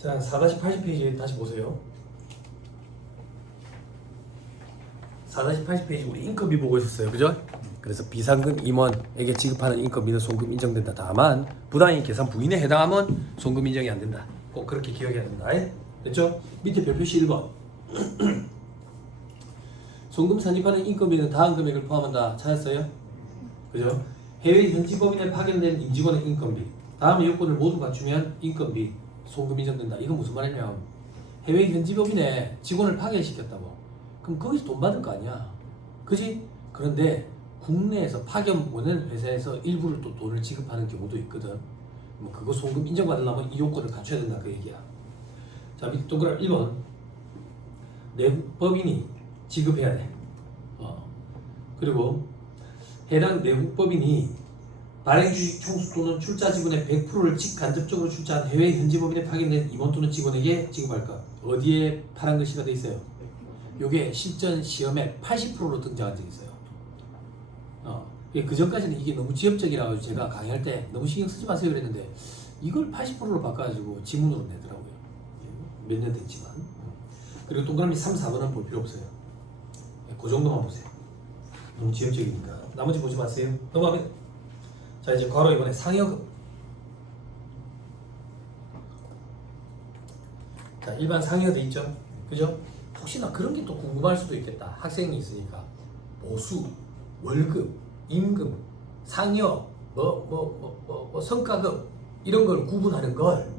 자, 4-80페이지 다시 보세요. 4-80페이지 우리 인건비 보고 있었어요. 그죠? 그래서 비상금 임원에게 지급하는 인건비는 송금 인정된다. 다만 부당이익 계산 부인에 해당하면 송금 인정이 안 된다. 꼭 그렇게 기억해야 된다. 됐죠? 밑에 별표시 1번. 송금 산입하는 인건비는 다음 금액을 포함한다. 찾았어요? 그죠? 해외 현지 법인에 파견된 임직원의 인건비. 다음 요건을 모두 갖추면 인건비 송금 인정된다. 이건 무슨 말이냐면 해외 현지 법인에 직원을 파견시켰다고. 그럼 거기서 돈 받을 거 아니야. 그지? 그런데 국내에서 파견 보낸 회사에서 일부를 또 돈을 지급하는 경우도 있거든. 뭐 그거 송금 인정받으려면 이 요건을 갖춰야 된다 그 얘기야. 자, 밑에 동그라미 1번. 내국 법인이 지급해야 돼. 그리고 해당 내국 법인이 발행 주식 총수 또는 출자 지분의 100%를 직간접적으로 출자한 해외 현지 법인에 파견된 임원 또는 직원에게 지급할까? 어디에 파란 글씨가 돼 있어요? 요게 실전 시험에 80%로 등장한 적이 있어요. 그 전까지는 이게 너무 지엽적이라고 제가 강의할 때 너무 신경 쓰지 마세요 그랬는데 이걸 80%로 바꿔가지고 지문으로 내더라고요. 몇 년 됐지만. 그리고 동그라미 3, 4번은 볼 필요 없어요. 그 정도만 보세요. 너무 지엽적이니까. 나머지 보지 마세요. 넘어가면. 자, 이제 괄호 이번에 상여금. 자, 일반 상여 돼 있죠? 그죠? 혹시나 그런 게 또 궁금할 수도 있겠다. 학생이 있으니까. 보수, 월급, 임금, 상여, 성과급 이런 걸 구분하는 걸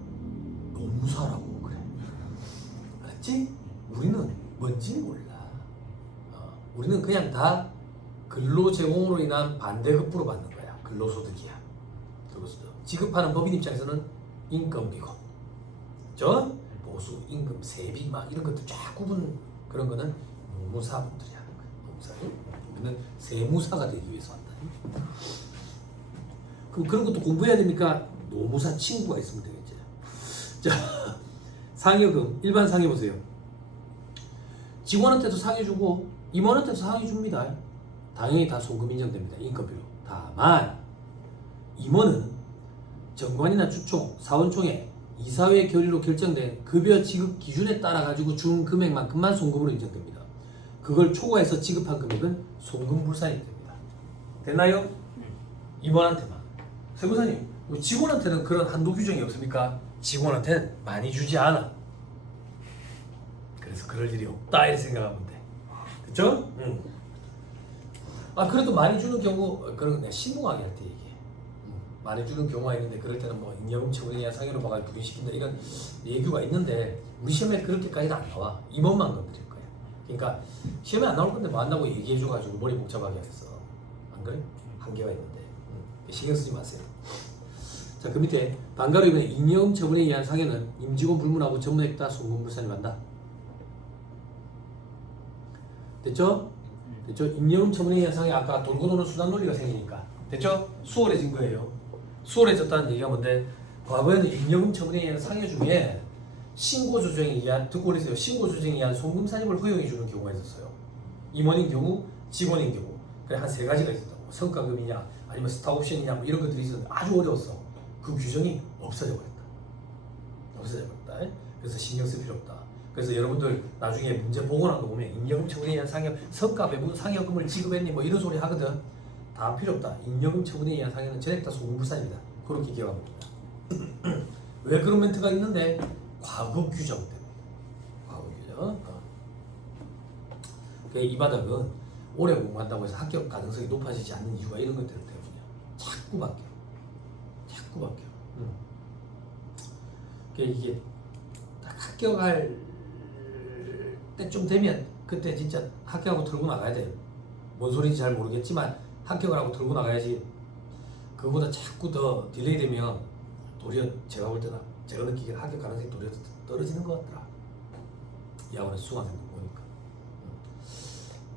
노무사라고 그래. 알았지? 우리는 뭔지 몰라. 우리는 그냥 다 근로 제공으로 인한 반대급부로 받는 거야. 근로소득이야. 그리고 지급하는 법인 입장에서는 인건비고, 저 보수, 임금, 세비 막 이런 것들 쫙 구분 그런 거는 노무사분들이 하는 거야. 노무사들. 우리는 세무사가 되기 위해서 한다. 그럼 그런 것도 공부해야 되니까 노무사 친구가 있으면 되겠지. 자, 상여금 일반 상여 보세요. 직원한테도 상여 주고 임원한테도 상여 줍니다. 당연히 다 송금 인정됩니다. 인건비로. 다만 임원은 정관이나 주총, 사원총회, 이사회 결의로 결정된 급여 지급 기준에 따라 가지고 준 금액만큼만 송금으로 인정됩니다. 그걸 초과해서 지급한 금액은 송금 불산이 됩니다. 됐나요? 임원한테만. 세무사님, 직원한테는 그런 한도 규정이 없습니까? 직원한테는 많이 주지 않아. 그래서 그럴 일이 없다 이렇게 생각하면 돼. 됐죠? 그래도 많이 주는 경우, 그런 건 내가 신고하게 할 때 얘기해. 많이 주는 경우가 있는데 그럴 때는 뭐 임금 처분에 의한 상해로 봐가 부인시킨다 이런 예규가 있는데 우리 시험에 그렇게까지는 안 나와. 임원만 건드릴 거야. 그러니까 시험에 안 나올 건데 뭐 한다고 얘기해줘가지고 머리 복잡하게 하겠어. 안 그래? 한계가 있는데 신경 쓰지 마세요. 자, 그 밑에 반가로 이번에 잉여금 처분에 의한 상해는 임직원 불문하고 전문액 다 송금 불산이 간다. 됐죠? 됐죠? 잉여금 처분에 의한 상해 아까 돌고 도는 수단 논리가 생기니까 됐죠? 수월해진 거예요. 수월해졌다는 얘기가 뭔데 과거에는 잉여금 처분에 의한 상해 중에 신고 조정에 의한 듣고 계세요. 신고 조정에 의한 송금 산입을 허용해 주는 경우가 있었어요. 임원인 경우, 직원인 경우. 그래 한 세 가지가 있었다고. 성과급이냐 아니면 스톡옵션이냐 뭐 이런 것들이 있었는데 아주 어려웠어. 그 규정이 없어져 버렸다. 없어져 버렸다. 그래서 신경 쓸 필요 없다. 그래서 여러분들 나중에 문제 보고난 거 보면 잉여금 처분에 의한 상여, 성과 배분 상여금을 지급했니 뭐 이런 소리 하거든. 다 필요 없다. 잉여금 처분에 의한 상해는 전액 다 송금 불산입니다. 그렇게 기억하면 됩니다. 왜 그런 멘트가 있는데? 과거 규정 때문에. 과거 규정. 이 바닥은 오래 공부한다고 해서 합격 가능성이 높아지지 않는 이유가 이런 것들 때문이야. 자꾸 바뀌어. 자꾸 바뀌어. 이게 딱 합격할 때쯤 되면 그때 진짜 합격하고 들고 나가야 돼요. 뭔 소리인지 잘 모르겠지만 합격을 하고 들고 나가야지. 그거보다 자꾸 더 딜레이 되면 도리어 제가 볼 때는 제가 느끼기에 합격 가능성이 도리어 떨어지는 것 같더라. 이 학원에서 수강생들 보니까.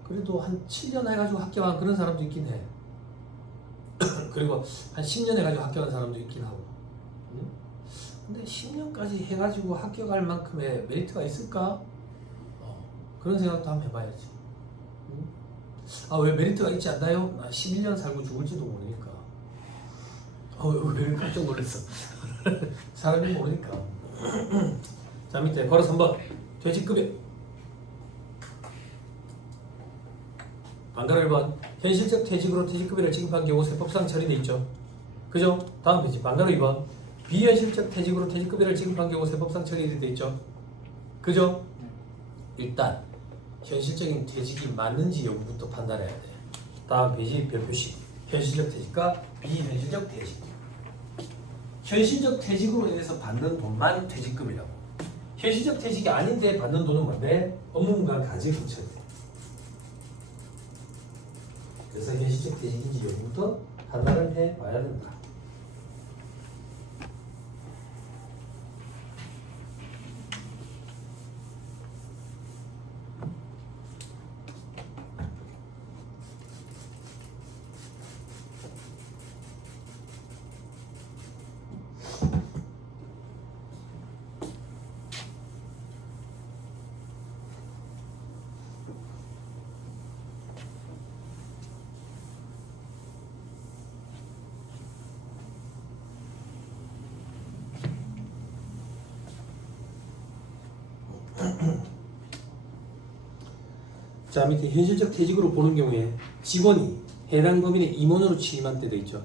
그래도 한 7년 해가지고 합격한 그런 사람도 있긴 해. 그리고 한 10년 해가지고 합격한 사람도 있긴 하고. 근데 10년까지 해가지고 합격할 만큼의 메리트가 있을까? 그런 생각도 한번 해봐야지. 왜 메리트가 있지 않나요? 나 11년 살고 죽을지도 모르니까. 왜 깜짝 놀랐어. 사람이 모르니까. 자 밑에 걸어 3번 퇴직급여. 반가로 1번 현실적 퇴직으로 퇴직급여를 지급한 경우 세법상 처리돼 있죠. 그죠? 다음 페이지 반가로 2번 비현실적 퇴직으로 퇴직급여를 지급한 경우 세법상 처리돼 있죠. 그죠? 일단 현실적인 퇴직이 맞는지 여부부터 판단해야 돼. 다음 페이지 별표시 현실적 퇴직과 비현실적 퇴직. 현실적 퇴직으로 인해서 받는 돈만 퇴직금이라고. 현실적 퇴직이 아닌데 받는 돈은 뭔데? 업무분간 가지고 쳐야 돼. 그래서 현실적 퇴직인지 여부부터 판단을 해봐야 된다. 자 밑에 현실적 퇴직으로 보는 경우에 직원이 해당 법인의 임원으로 취임한 때 돼 있죠.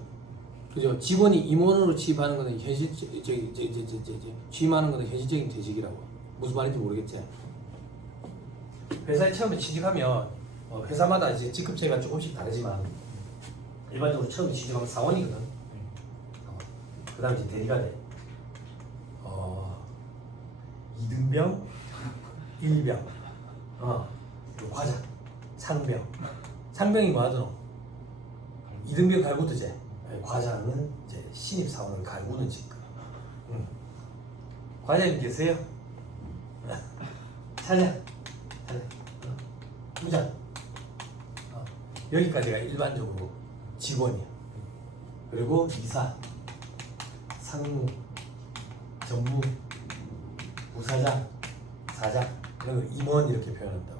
그죠? 직원이 임원으로 취임하는 것은 취임하는 것은 현실적인 퇴직이라고. 무슨 말인지 모르겠지? 회사에 처음에 취직하면 회사마다 이제 직급제가 조금씩 다르지만 일반적으로 처음에 취직하면 사원이거든. 그 다음 이제 대리가 돼. 2등병, 1병, 과장, 상병. 상병이 뭐 하더노? 2등병 갈구드제. 과장은 이제 신입사원을 갈구는 직급. 과장님 계세요? 차장, 부장. 여기까지가 일반적으로 직원이야. 그리고 이사, 상무, 전무, 부사장, 사장, 이런 걸 임원 이렇게 표현한다고.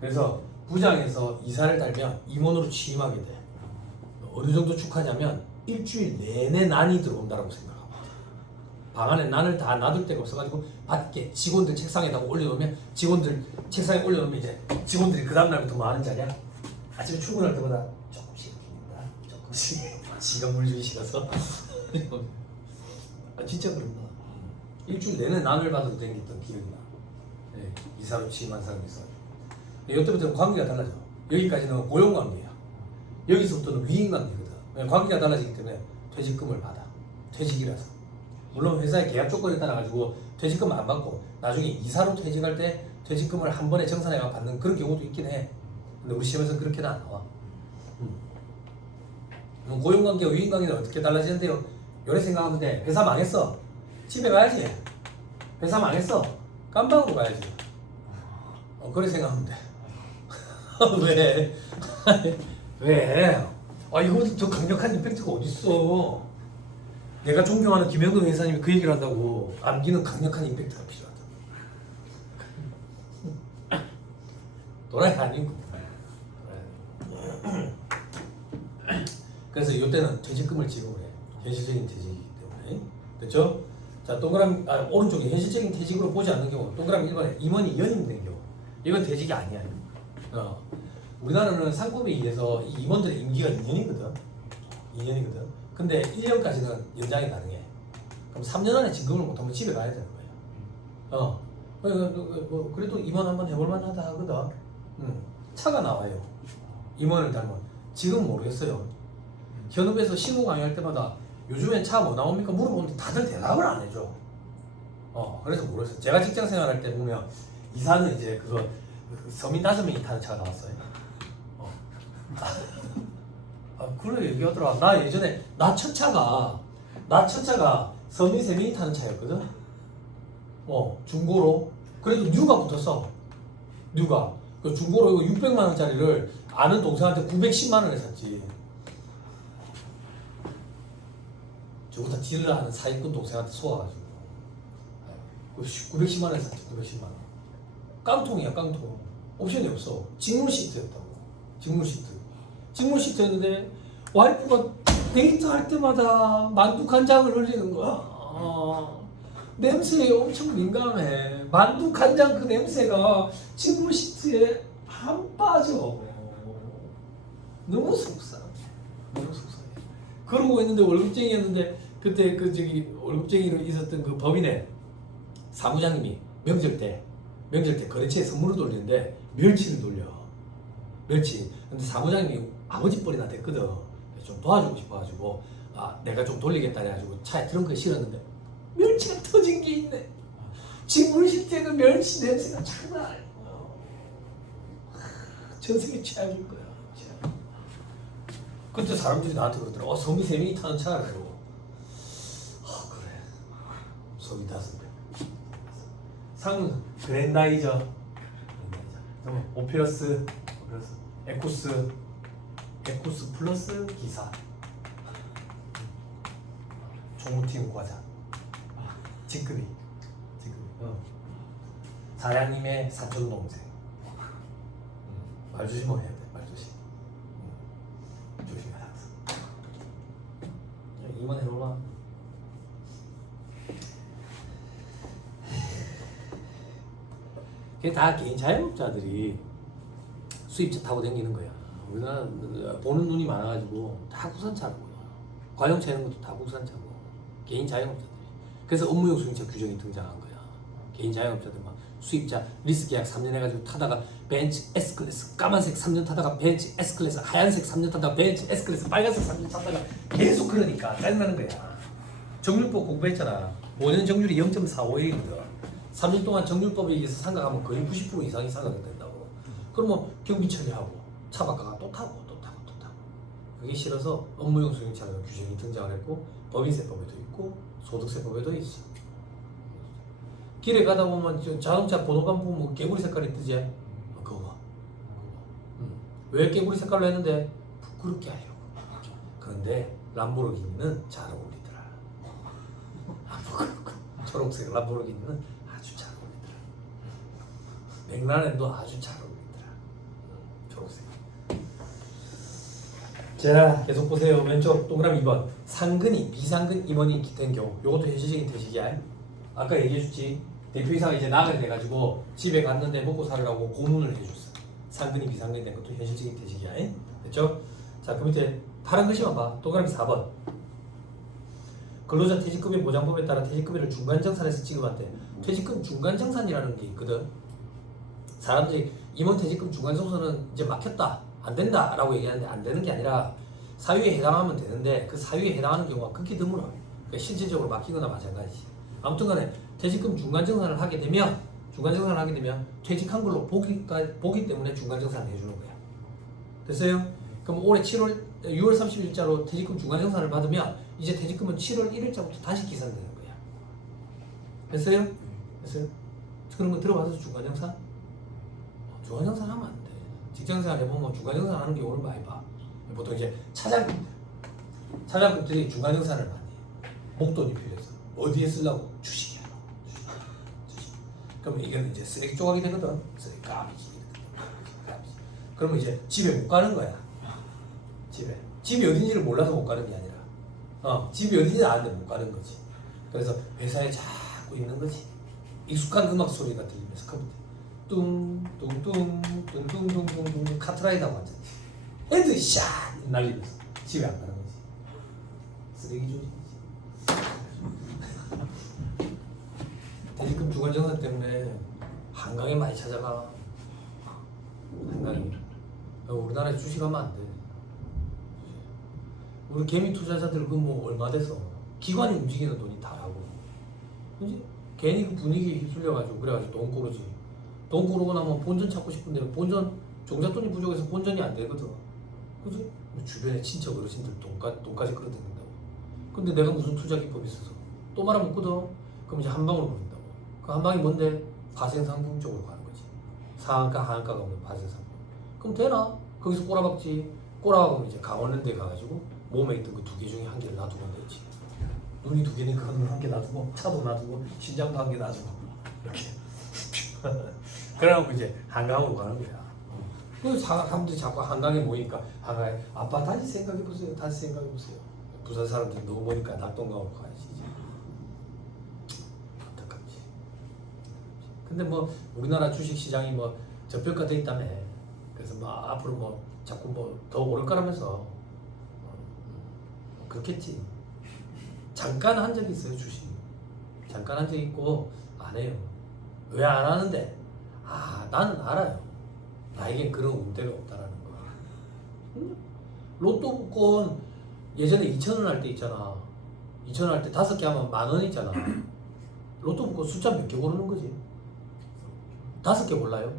그래서 부장에서 이사를 달면 임원으로 취임하게 돼. 어느 정도 축하냐면 일주일 내내 난이 들어온다고 생각하고 방 안에 난을 다 놔둘 데가 없어가지고 밖에 직원들 책상에다가 올려놓으면 직원들 책상에 올려놓으면 이제 직원들이 그 다음날부터 뭐 하는 자리야? 아침에 출근할 때마다 조금씩 깁니다. 조금씩 지가 물 주기 싫어서 진짜 그런다. 일주일 내내 난을 받아도 댕겼던 기억이 나. 네, 이사로 취임한 사람이 있어. 이때부터는 관계가 달라져. 여기까지는 고용관계야. 여기서부터는 위임관계거든. 관계가 달라지기 때문에 퇴직금을 받아. 퇴직이라서. 물론 회사의 계약 조건에 따라 가지고 퇴직금을 안 받고 나중에 이사로 퇴직할 때 퇴직금을 한 번에 정산해 받는 그런 경우도 있긴 해. 근데 우리 시험에서는 그렇게는 안 나와. 고용관계와 위임관계는 어떻게 달라지는데요? 요래 생각하면 돼. 회사 망했어. 집에 가야지. 회사 망했어. 깜빡으로 가야지. 그래 생각하면 돼. 왜? 왜? 이거보다 더 강력한 임팩트가 어딨어. 내가 존경하는 김영근 회사님이 그 얘기를 한다고. 암기는 강력한 임팩트가 필요하다. 도라이 아니고. 그래서 이때는 퇴직금을 지급을 해. 현실적인 퇴직이기 때문에. 됐죠? 자, 동그라미, 오른쪽에 현실적인 퇴직으로 보지 않는 경우, 동그라미 1번에 임원이 연임된 경우. 이건 퇴직이 아니야. 우리나라는 상법에 의해서 이 임원들의 임기가 2년이거든. 2년이거든. 근데 1년까지는 연장이 가능해. 그럼 3년 안에 진급을 못하면 집에 가야 되는 거야. 그래도 임원 한번 해볼 만하다 하거든. 차가 나와요. 임원을 닮은. 지금 모르겠어요. 현업에서 실무 강의할 때마다 요즘엔 차 뭐 나옵니까? 물어보면 다들 대답을 안 해줘. 그래서 모르겠어요. 제가 직장 생활할 때 보면 이사는 이제 그거 서민 5명이 타는 차가 나왔어요. 그래 얘기하더라. 나 예전에 나 첫 차가 서민 3명이 타는 차였거든. 중고로. 그래도 뉴가 붙었어. 뉴가. 그 중고로 600만 원짜리를 아는 동생한테 910만 원에 샀지. 저보다 딜러 하는 사기꾼 동생한테 속아가지고 910만 원에 샀지. 910만 원. 깡통이야 깡통. 옵션이 없어. 직물 시트였다고. 직물 시트였는데 와이프가 데이트할 때마다 만두 간장을 흘리는 거야. 냄새에 엄청 민감해. 만두 간장 그 냄새가 직물 시트에 안 빠져. 너무 속상해. 너무 속상해. 그러고 있는데 월급쟁이였는데 그때 그 저기 월급쟁이로 있었던 그 법인의 사무장님이 명절 때 거래처에 선물을 돌리는데 멸치를 돌려. 멸치. 근데 사무장님이 아버지 뻘이나 됐거든. 좀 도와주고 싶어가지고 내가 좀 돌리겠다 해가지고 차에 트렁크에 실었는데 멸치가 터진 게 있네. 직물 시트에 그 멸치 냄새가 장난 아니야. 전생에 최악인 거야. 그때 사람들이 나한테 그러더라. 성이 3명이 타는 차라고. 그래. 성이 5명. 상은 그랜다이저, 오피러스, 에쿠스 플러스 기사, 종무팀 과장, 직급이. 사장님의 사촌 동생. 말 조심해야 돼. 말 조심. 조심해라. 이만 해놓으라. 그게 다 개인 자영업자들이 수입차 타고 다니는 거야. 우리나라 보는 눈이 많아가지고 다 국산차고, 과용차 이런 것도 다 국산차고, 개인 자영업자들이. 그래서 업무용 수용차 규정이 등장한 거야. 개인 자영업자들 막 수입차 리스 계약 3년 해가지고 타다가 벤츠 S클래스 까만색 3년 타다가 벤츠 S클래스 하얀색 3년 타다가 벤츠 S클래스 빨간색 3년 타다가 계속 그러니까 짜증나는 거야. 정률법 공부했잖아. 5년 정률이 0.45이거든. 3년 동안 정률법에 의해서 상각하면 거의 90% 이상이 상각이 된다고. 그러면 경비 처리하고 차 바꿔가 또 타고. 그게 싫어서 업무용 수용차 규정이 등장을 했고 법인세법에도 있고 소득세법에도 있어. 길에 가다 보면 자동차 번호판 보면 뭐 개구리 색깔이 뜨지? 그거. 왜 개구리 색깔로 했는데? 부끄럽게 하려고. 그런데 람보르기니는 잘 어울리더라. 안 부끄럽고. 초록색 람보르기니는 아주 잘 어울리더라. 맥라렌도 아주 잘 어울리더라. 초록색. 자, 계속 보세요. 왼쪽 동그라미 2번. 상근이 비상근 임원이 된 경우. 이것도 현실적인 대식이야. 아까 얘기해줬지. 대표이사가 이제 나가게 돼가지고 집에 갔는데 먹고 살으라고 고문을 해줬어. 상근이 비상근이 된 것도 현실적인 대식이야. 됐죠? 자, 그 밑에 파란 글씨만 봐. 동그라미 4번. 근로자 퇴직급여 보장법에 따라 퇴직급여를 중간정산에서 지급한대. 퇴직금 중간정산이라는 게 있거든. 사람들이 임원 퇴직금 중간정산은 이제 막혔다, 안 된다 라고 얘기하는데 안 되는 게 아니라 사유에 해당하면 되는데 그 사유에 해당하는 경우가 극히 드물어. 그러니까 실질적으로 막히거나 마찬가지지. 아무튼 간에 퇴직금 중간정산을 하게 되면 퇴직한 걸로 보기 때문에 중간정산을 해주는 거야. 됐어요? 그럼 올해 6월 30일자로 퇴직금 중간정산을 받으면 이제 퇴직금은 7월 1일자부터 다시 기산되는 거야. 됐어요? 됐어요? 그런 거 들어봐서 중간정산? 중간정산 하면 안 돼. 직장생활 해보면 중간정산 하는 경우를 많이 봐. 보통 이제 차장급들이 중간정산을 많이 해. 목돈이 필요해서. 어디에 쓰려고? 주식이야. 주식. 그러면 이건 이제 쓰레기 조각이 되거든. 쓰레기 까비지. 그러면 이제 집에 못 가는 거야. 집이 어딘지를 몰라서 못 가는 게 아니라 집이 어딘지 아는데 못 가는 거지. 그래서 회사에 자꾸 있는 거지. 익숙한 음악 소리가 들리면서 컴퓨터 뚱뚱뚱뚱뚱뚱뚱 카트라이더하고 앉아. 애들이 샥 날리면서 집에 안 가는 거지. 쓰레기 조직이지. 퇴직금 중간정산 때문에 한강에 많이 찾아가. 한강에. 우리나라에 주식하면 안 돼. 우리 개미 투자자들 그 뭐 얼마 돼서 기관이 움직이는 돈이 다라고. 그지? 괜히 그 분위기에 휩쓸려가지고 그래가지고 돈 꾸르지. 돈 꾸르고 나면 본전 찾고 싶은데 본전 종잣돈이 부족해서 본전이 안 되거든. 그지? 주변에 친척 어르신들 돈까지 끌어들인다고. 근데 내가 무슨 투자 기법이 있어서 또 말아먹거든. 그럼 이제 한 방으로 버린다고. 그 한 방이 뭔데? 과세상품 쪽으로 가는 거지. 상한가 하한가가 없는 과세상품. 그럼 되나? 거기서 꼬라박지. 꼬라박으면 이제 강원랜드에 가가지고 몸에 있던 그 2개 중에 1개를 놔두고 되지. 눈이 2개니까 눈 1개 놔두고 차도 놔두고 신장도 1개 놔두고 이렇게. 그래갖고 이제 한강으로 가는 거야. 그 사람들이 자꾸 한강에 모이니까 한강에 아빠 다시 생각해보세요. 부산 사람들이 너무 모니까 낙동강으로 가야지. 이제. 근데 뭐 우리나라 주식 시장이 뭐 저평가돼 있다며. 그래서 뭐 앞으로 뭐 자꾸 뭐 더 오를 거라면서 그렇겠지. 잠깐 한 적이 있어요 주식. 잠깐 한 적이 있고 안 해요. 왜 안 하는데? 아 나는 알아요. 나에겐 그런 운대가 없다라는 거. 로또 복권 예전에 2,000원 할 때 있잖아. 2,000원 할 때 5개 하면 10,000원 있잖아. 로또 복권 숫자 몇 개 고르는 거지? 5개 골라요?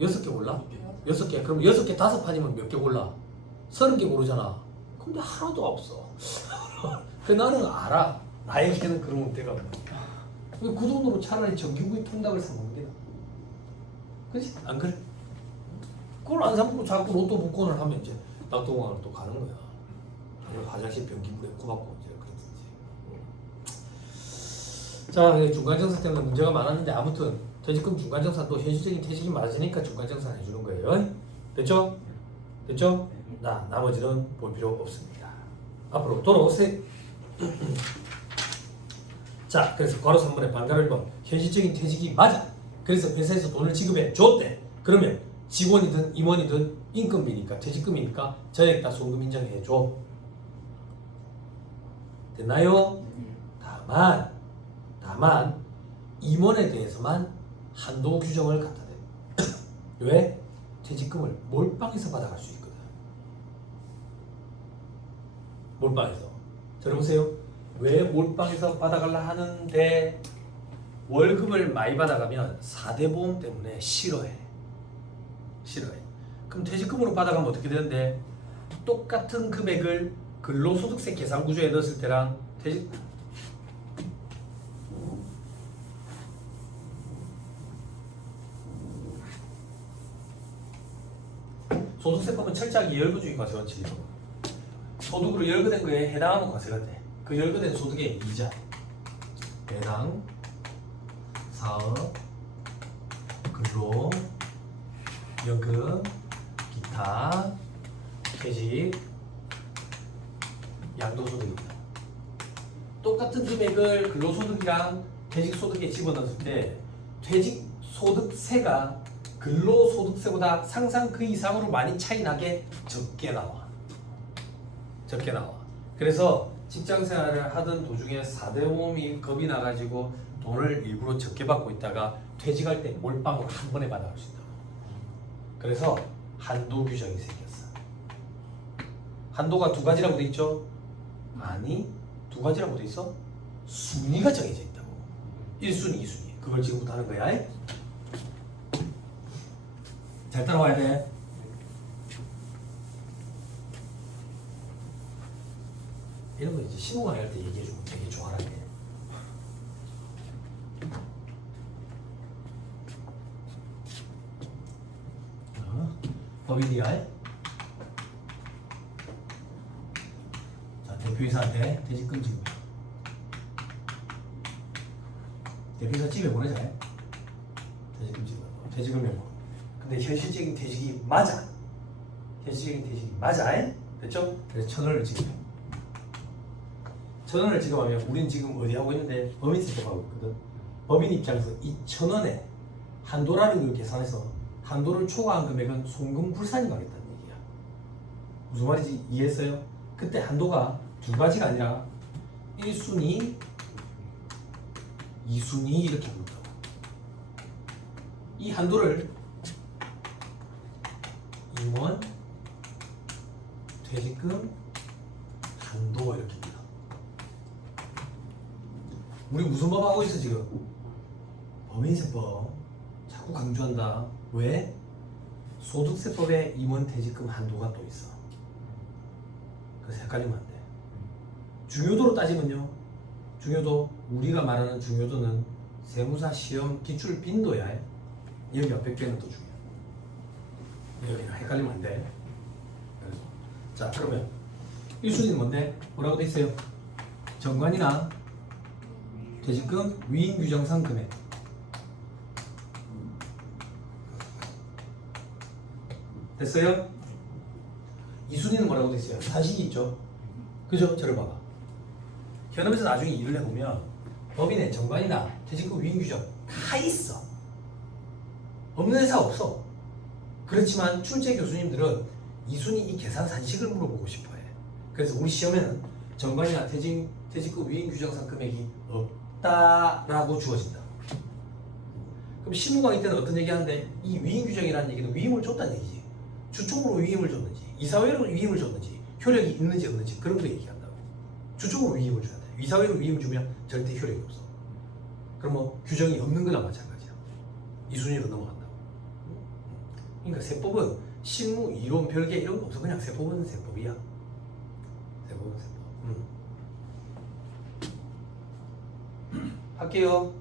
6개 골라? 6개. 그럼 6개 5판이면 몇 개 골라? 30개 고르잖아. 근데 하나도 없어. 그 나는 알아. 나에게는 그런 운대가 없는 거야. 그 돈으로 차라리 정기구이 통닭을 사 먹는 게 나아. 그렇지? 안 그래? 그걸 안 사먹고 자꾸 로또 복권을 하면 이제 낙동강으로 또 가는 거야. 아니면 화장실 변기물에 코박고 이제 그렇든지. 자, 중간정산 때문에 문제가 많았는데 아무튼 퇴직금 중간정산도 현실적인 퇴직이 맞으니까 중간정산 해주는 거예요. 됐죠? 됐죠? 나머지는 볼 필요 없습니다. 앞으로 돌아오세요. 자, 그래서 괄호 3번에 반가를 번 현실적인 퇴직이 맞아. 그래서 회사에서 돈을 지급해 줬대. 그러면 직원이든 임원이든 인건비니까 퇴직금이니까 전액 다 송금 인정해 줘. 됐나요? 다만 임원에 대해서만 한도 규정을 갖다 대. 왜? 퇴직금을 몰빵해서 받아갈 수 있거든. 몰빵해서. 들어보세요. 왜 몰빵해서 받아갈라 하는데 월급을 많이 받아가면 4대 보험 때문에 싫어해. 그럼 퇴직금으로 받아가면 어떻게 되는데 똑같은 금액을 근로소득세 계산 구조에 넣었을 때랑 소득세법은 철저하게 열거주의 과세 원칙이고 소득으로 열거된 거에 해당하는 과세가 돼. 그 열거된 소득의 이자, 배당, 사업, 근로, 연금, 기타, 퇴직, 양도소득입니다. 똑같은 금액을 근로소득이랑 퇴직소득에 집어넣었을 때 퇴직소득세가 근로소득세보다 상상 그 이상으로 많이 차이 나게 적게 나와. 그래서 직장생활을 하던 도중에 4대 보험이 겁이 나가지고 돈을 일부러 적게 받고 있다가 퇴직할 때 몰빵으로 한 번에 받아갈 수 있다고. 그래서 한도 규정이 생겼어. 한도가 2가지라고 돼 있죠? 아니, 2가지라고 돼 있어? 순위가 정해져 있다고. 1순위, 2순위. 그걸 지금부터 하는 거야. 잘 따라와야 돼. 이런 거 이제 신호가 할 때 얘기해주면 되게 좋아하게. 법인이야. 자, 대표이사한테 퇴직금 지급. 대표이사 집에 보내자. 퇴직금 지급. 퇴직금 명부. 근데 현실적인 퇴직이 맞아. 됐죠? 그래서 1,000원을 지급해. 1,000원을 지급하면 우린 지금 어디 하고 있는데 법인세법 하고 있거든. 법인 입장에서 2,000원에 한도라는 걸 계산해서 한도를 초과한 금액은 송금 불산이 가겠다는 얘기야. 무슨 말인지 이해했어요? 그때 한도가 2가지가 아니라 1순위, 2순위 이렇게 부른다고. 이 한도를 임원, 퇴직금, 한도 이렇게 합니다. 우리 무슨 법 하고 있어 지금? 법인세법 자꾸 강조한다. 왜? 소득세법에 임원 퇴직금 한도가 또 있어. 그래서 헷갈리면 안 돼. 중요도로 따지면요. 중요도, 우리가 말하는 중요도는 세무사 시험 기출 빈도야. 여기 앞에 빼는 또 중요해. 여기 헷갈리면 안 돼. 자, 그러면 1순위는 뭔데? 뭐라고 돼 있어요? 정관이나 퇴직금 위임 규정상 금액. 됐어요? 2순위는 뭐라고 돼 있어요? 사실이 있죠. 그죠? 저를 봐봐. 현업에서 나중에 일을 해보면 법인의 정관이나 퇴직금 위임 규정 다 있어. 없는 회사 없어. 그렇지만 출제 교수님들은 이순이 이 계산 산식을 물어보고 싶어해. 그래서 우리 시험에는 정관이나 퇴직급 위임 규정상 금액이 없다라고 주어진다. 그럼 실무 강의 때는 어떤 얘기하는데 이 위임 규정이라는 얘기는 위임을 줬다는 얘기지. 주총으로 위임을 줬는지 이사회로 위임을 줬는지 효력이 있는지 없는지 그런 거 얘기한다고. 주총으로 위임을 줘야 돼. 이사회로 위임을 주면 절대 효력이 없어. 그럼 뭐 규정이 없는 거나 마찬가지야. 이 순위로 넘어간다고. 그러니까 세법은 실무, 이론, 별개 이런 거 없어. 그냥 세법은 세법이야. 세법은 세법. 할게요.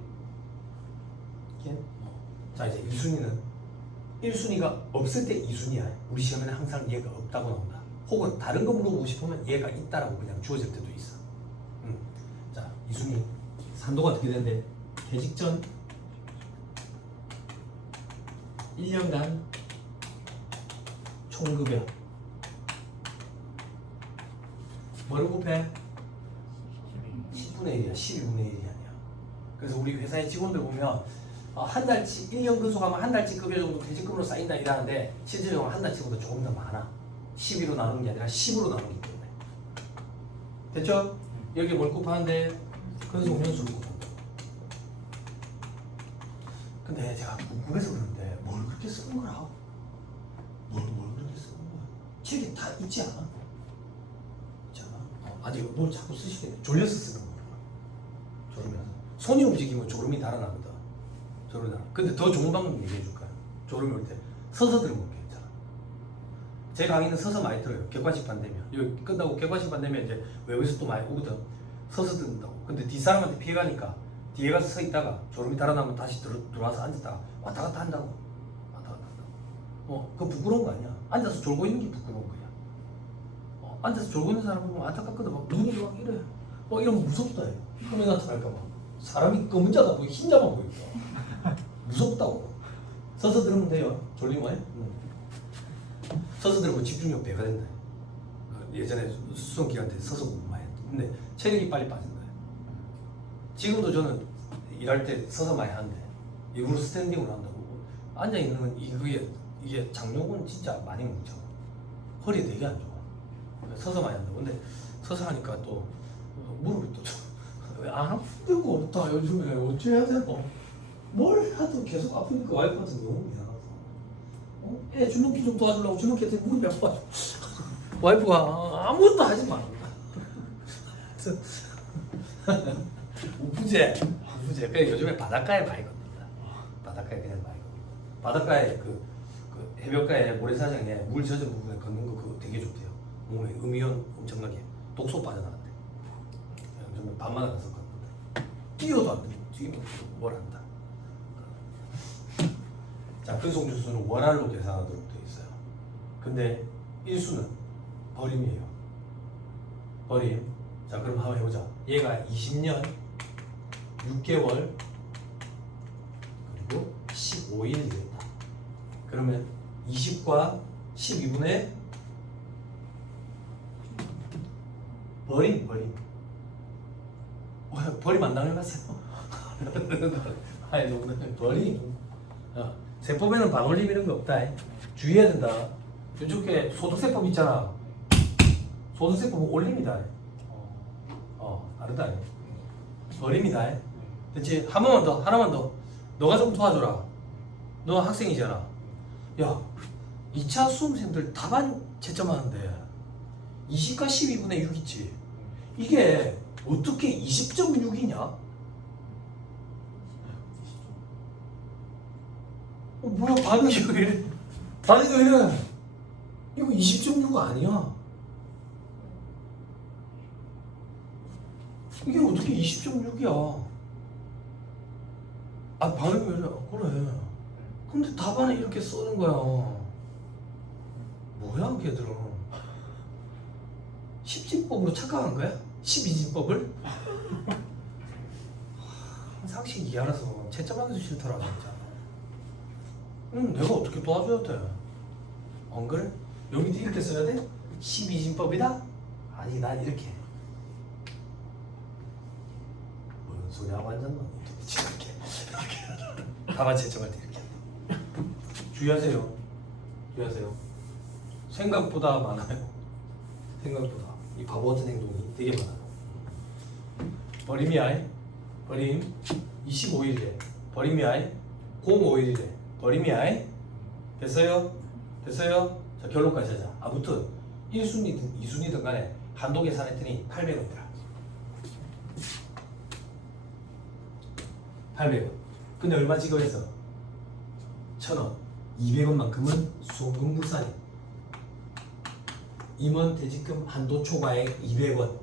자, 이제 2순위는 1순위가 없을 때 2순위야. 우리 시험에는 항상 얘가 없다고 나온다. 혹은 다른 거 물어보고 싶으면 얘가 있다라고 그냥 주어질 때도 있어. 자, 2순위 산도가 어떻게 되는데 퇴직 전 1년간 총급여 뭐를 곱해? 10분의 1이야. 12분의 1이 아니야. 그래서 우리 회사의 직원들 보면 한 달치 1년 근속하면 한 달치 급여 정도 퇴직금으로 쌓인다 이러는데 실제적으로 한 달치보다 조금 더 많아. 12로 나누는 게 아니라 10으로 나누기 때문에. 됐죠? 여기 뭘 곱하는데 근속 년수를 곱한다. 근데 제가 궁금해서 그러는데 뭘 그렇게 쓰는 거라? 뭘 그렇게 쓰는 거야? 책에 다 있지 않아? 있지 않아? 아니 뭘 자꾸 쓰시겠네. 졸려서 쓰는 거야. 졸으면서. 손이 움직이면 졸음이 달아나거든. 졸음이 달아. 근데 더 좋은 방법 얘기해 줄까요? 졸음이 올 때 서서 들으면 괜찮아. 제 강의는 서서 많이 들어요. 객관식반 되면. 여기 끝나고 객관식반 되면 이제 외부에서 또 많이 오거든. 서서 듣는다고. 근데 뒷사람한테 피해가니까 뒤에 가서 서 있다가 졸음이 달아나면 다시 들어와서 앉았다가 왔다 갔다 한다고. 왔다 갔다 한다고. 그거 부끄러운 거 아니야. 앉아서 졸고 있는 게 부끄러운 거야. 앉아서 졸고 있는 사람 보면 안타깝거든. 막 눈이 막 이래. 이러면 무섭다. 꿈에 나타날까 봐. 사람이 검은 자가 보이고 흰 자만 보이니까. 무섭다고. 서서 들으면 돼요. 졸리면. 서서 들으면 집중력 배가 된다. 예전에 수험 기간 때 서서 공부 많이 했는데 근데 체력이 빨리 빠진다. 지금도 저는 일할 때 서서 많이 하는데 일부러 스탠딩으로 한다고. 앉아 있는 건 이게 장력은 진짜 많이 뭉쳐. 허리에 되게 안 좋아. 서서 많이 한다고. 근데 서서 하니까 또 무릎이 또 안 아픈 데가 없다. 요즘에 어찌해야 되나? 뭘 하도 계속 아프니까 와이프한테 너무 미안하다. 애 줄넘기 좀 도와주려고 줄넘기 했더니 무릎이 아파가지고 와이프가 아무것도 하지 마. 그래서 우부제. 그래 요즘에 바닷가에 많이 걷는다. 바닷가에 그냥 많이 걷는다. 바닷가에 그 해변가에 모래사장에 물 젖은 부분에 걷는 거 그거 되게 좋대요. 몸에 음이온 엄청나게 독소 빠져나간대. 요즘에 밤마다 가서 걷는다. 뛰어도 안 돼. 뛰면 뭘 한다. 자, 근속주수는 원활로 계산하도록 되어 있어요. 근데 1수는 버림이에요. 버림. 자, 그럼 한번 해보자. 얘가 20년 6개월 그리고 15일 되겠다. 그러면 20과 12분의 버림. 버림 안 당해봤어요? 아니, 버림. 세법에는 방울림 이런 거 없다. 주의해야 된다. 이쪽에 소득세법 있잖아. 소득세법은 올림이다. 다르다. 버림이다. 됐지? 한 번만 더, 하나만 더. 너가 좀 도와줘라. 너 학생이잖아. 야, 2차 수험생들 답안 채점하는데 20과 12분의 6 있지? 이게 어떻게 20.6이냐? 뭐야, 반응이 왜 이래? 반응이 왜 이래? 이거 20.6 아니야. 이게 어떻게 20.6이야? 반응이 왜 이래? 그래. 근데 답안에 이렇게 써는 거야. 뭐야, 걔들은? 10진법으로 착각한 거야? 12진법을? 상식 이해라서 채점하기도 싫더라, 진짜. 내가 어떻게 도와줘야 돼? 안 그래? 여기도 이렇게 써야 돼? 12진법이다? 아니, 난 이렇게 해. 뭔 소리 하고 앉았나? 이렇게. 답안 채점할 때 이렇게 주의하세요. 주의하세요. 생각보다 많아요. 생각보다 이 바보 같은 행동이 되게 많아요. 버림이야. 버림 25일이래. 버림이야. 05일이래. 버림이야. 됐어요? 됐어요? 자 결론까지 하자. 아무튼 1순위든 2순위든 간에 한도 계산했더니 800원이더라. 800원. 근데 얼마 지급해서? 1000원. 200원만큼은 소금물산이. 임원 퇴직금 한도 초과액 200원.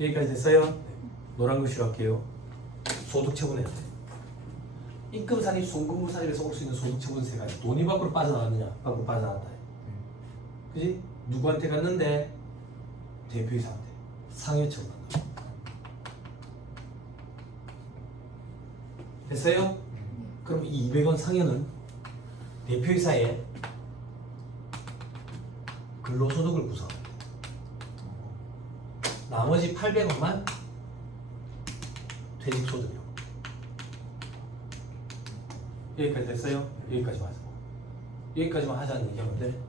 여기까지 됐어요? 노란 글씨로 할게요. 소득 처분해야 돼. 입금산입, 송금물산입에서 올 수 있는 소득 처분 세 가지. 돈이 밖으로 빠져나왔느냐? 밖으로 빠져나왔다. 그지? 누구한테 갔는데? 대표이사한테. 상해 처분한다. 됐어요? 그럼 이 200원 상여는 대표이사의 근로소득을 구성합니다. 나머지 800원만 퇴직소득이요. 여기까지 됐어요? 여기까지만 하자. 여기까지만 하자는 얘기하는데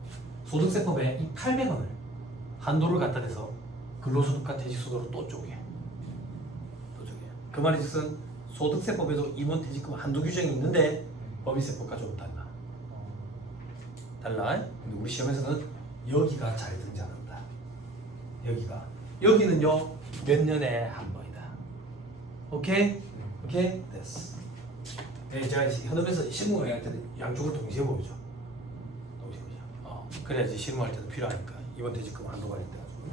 소득세법에 이 800원을 한도를 갖다 대서 근로소득과 퇴직소득으로 또 쪼개. 그 말이 즉슨 소득세법에도 임원퇴직금 한도 규정이 있는데 법인세법과 좀 달라. 달라. 근데 우리 시험에서는 여기가 잘 등장한다. 여기는요 몇 년에 한 번이다. 오케이? 오케이? 됐어. 네, 제가 현업에서 실무를 할 때는 양쪽을 동시에 보죠. 동시에 보죠. 그래야지 실무할 때도 필요하니까 이번 퇴직금 한도 관리 때 가지고.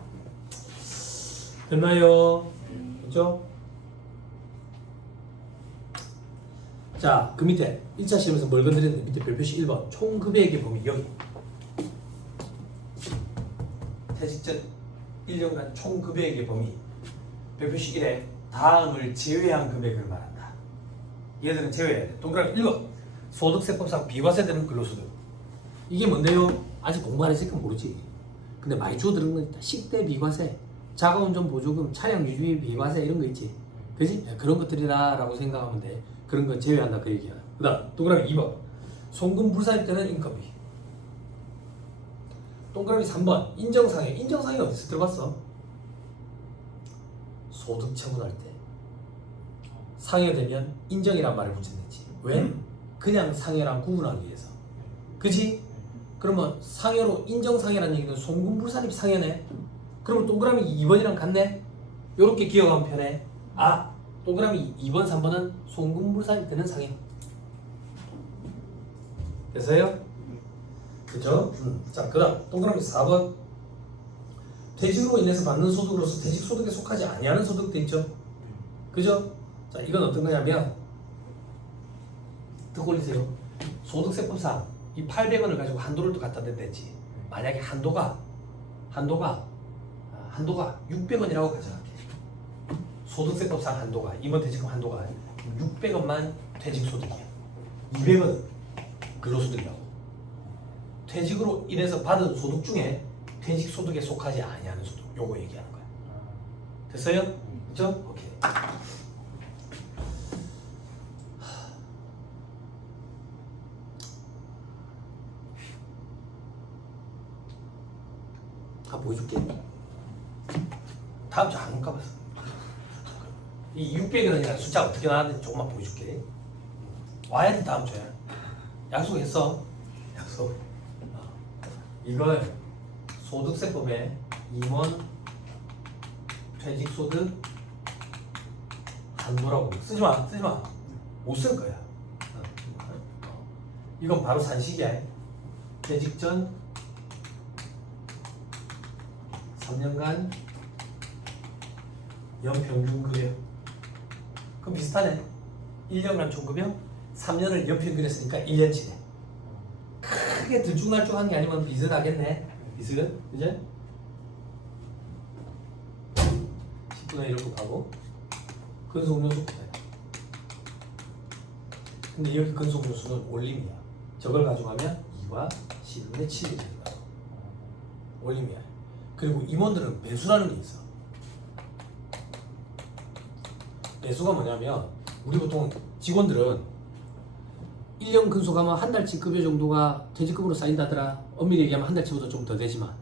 됐나요? 그렇죠? 자, 그 밑에 1차 시험에서 뭘 건드렸는데 밑에 별표시 1번 총 급여액의 범위 여기. 퇴직 전 1년간 총 급여액의 범위 별표시 1에 다음을 제외한 금액을 말한다. 얘들은 제외해야 돼. 동그라미 1번 소득세법상 비과세되는 근로소득. 이게 뭔데요? 아직 공부 안 했으니까 모르지. 근데 많이 주워 들은 거 있다. 식대 비과세, 자가운전 보조금, 차량 유지비 비과세 이런 거 있지. 그지? 그런 것들이다 라고 생각하면 돼. 그런 건 제외한다 그 얘기야. 그 다음 동그라미 2번 송금 불사입 때는 인건비. 동그라미 3번 인정상해. 인정상해 어디서 들어봤어? 소득 처분할 때 상해되면 인정이란 말을 붙였지. 왜? 그냥 상해랑 구분하기 위해서. 그지? 그러면 상해로 인정상해라는 얘기는 송금불산입 상해네. 그러면 동그라미 2번이랑 같네. 요렇게 기억하면 편해. 동그라미 2번, 3번은 송금불산입 되는 상해. 됐어요? 그죠? 자, 그 다음 동그라미 4번 퇴직으로 인해서 받는 소득으로서 퇴직소득에 속하지 아니하는 소득도 있죠. 그죠? 자, 이건 어떤 거냐면 듣고 올리세요. 소득세법상 이 800원을 가지고 한도를 또 갖다 댔지. 만약에 한도가 600원이라고 가정할게. 소득세법상 한도가 임원퇴직금 한도가 600원만 퇴직소득이야. 200원 근로소득이라고. 퇴직으로 인해서 받은 소득 중에 퇴직소득에 속하지 아니하는 소득. 요거 얘기하는 거야. 됐어요? 그죠? 오케이. 보여줄게. 다음 주 안 올까 봐서. 이 600원이라는 숫자가 어떻게 나왔는지 조금만 보여줄게. 와야 돼 다음 주에. 약속했어. 약속. 이걸 소득세법에 임원 퇴직소득 한도라고 쓰지마. 못 쓸 거야. 이건 바로 산식이야. 퇴직 전 3년간 연평균급여. 그럼 비슷하네. 1년간 총급여 3년을 연평균했으니까 1년치네. 크게 들쭉날쭉한 게 아니면 비슷하겠네. 비슷? 그제? 10분의 1로 곱하고 근속료수 곱해. 근데 여기 근속료수는 올림이야. 저걸 가져가면 2과 10분의 7이 된다. 올림이야. 그리고 임원들은 배수라는 게 있어. 배수가 뭐냐면 우리 보통 직원들은 1년 근속하면 한 달치 급여 정도가 퇴직금으로 쌓인다더라. 엄밀히 얘기하면 한 달치보다 좀 더 되지만,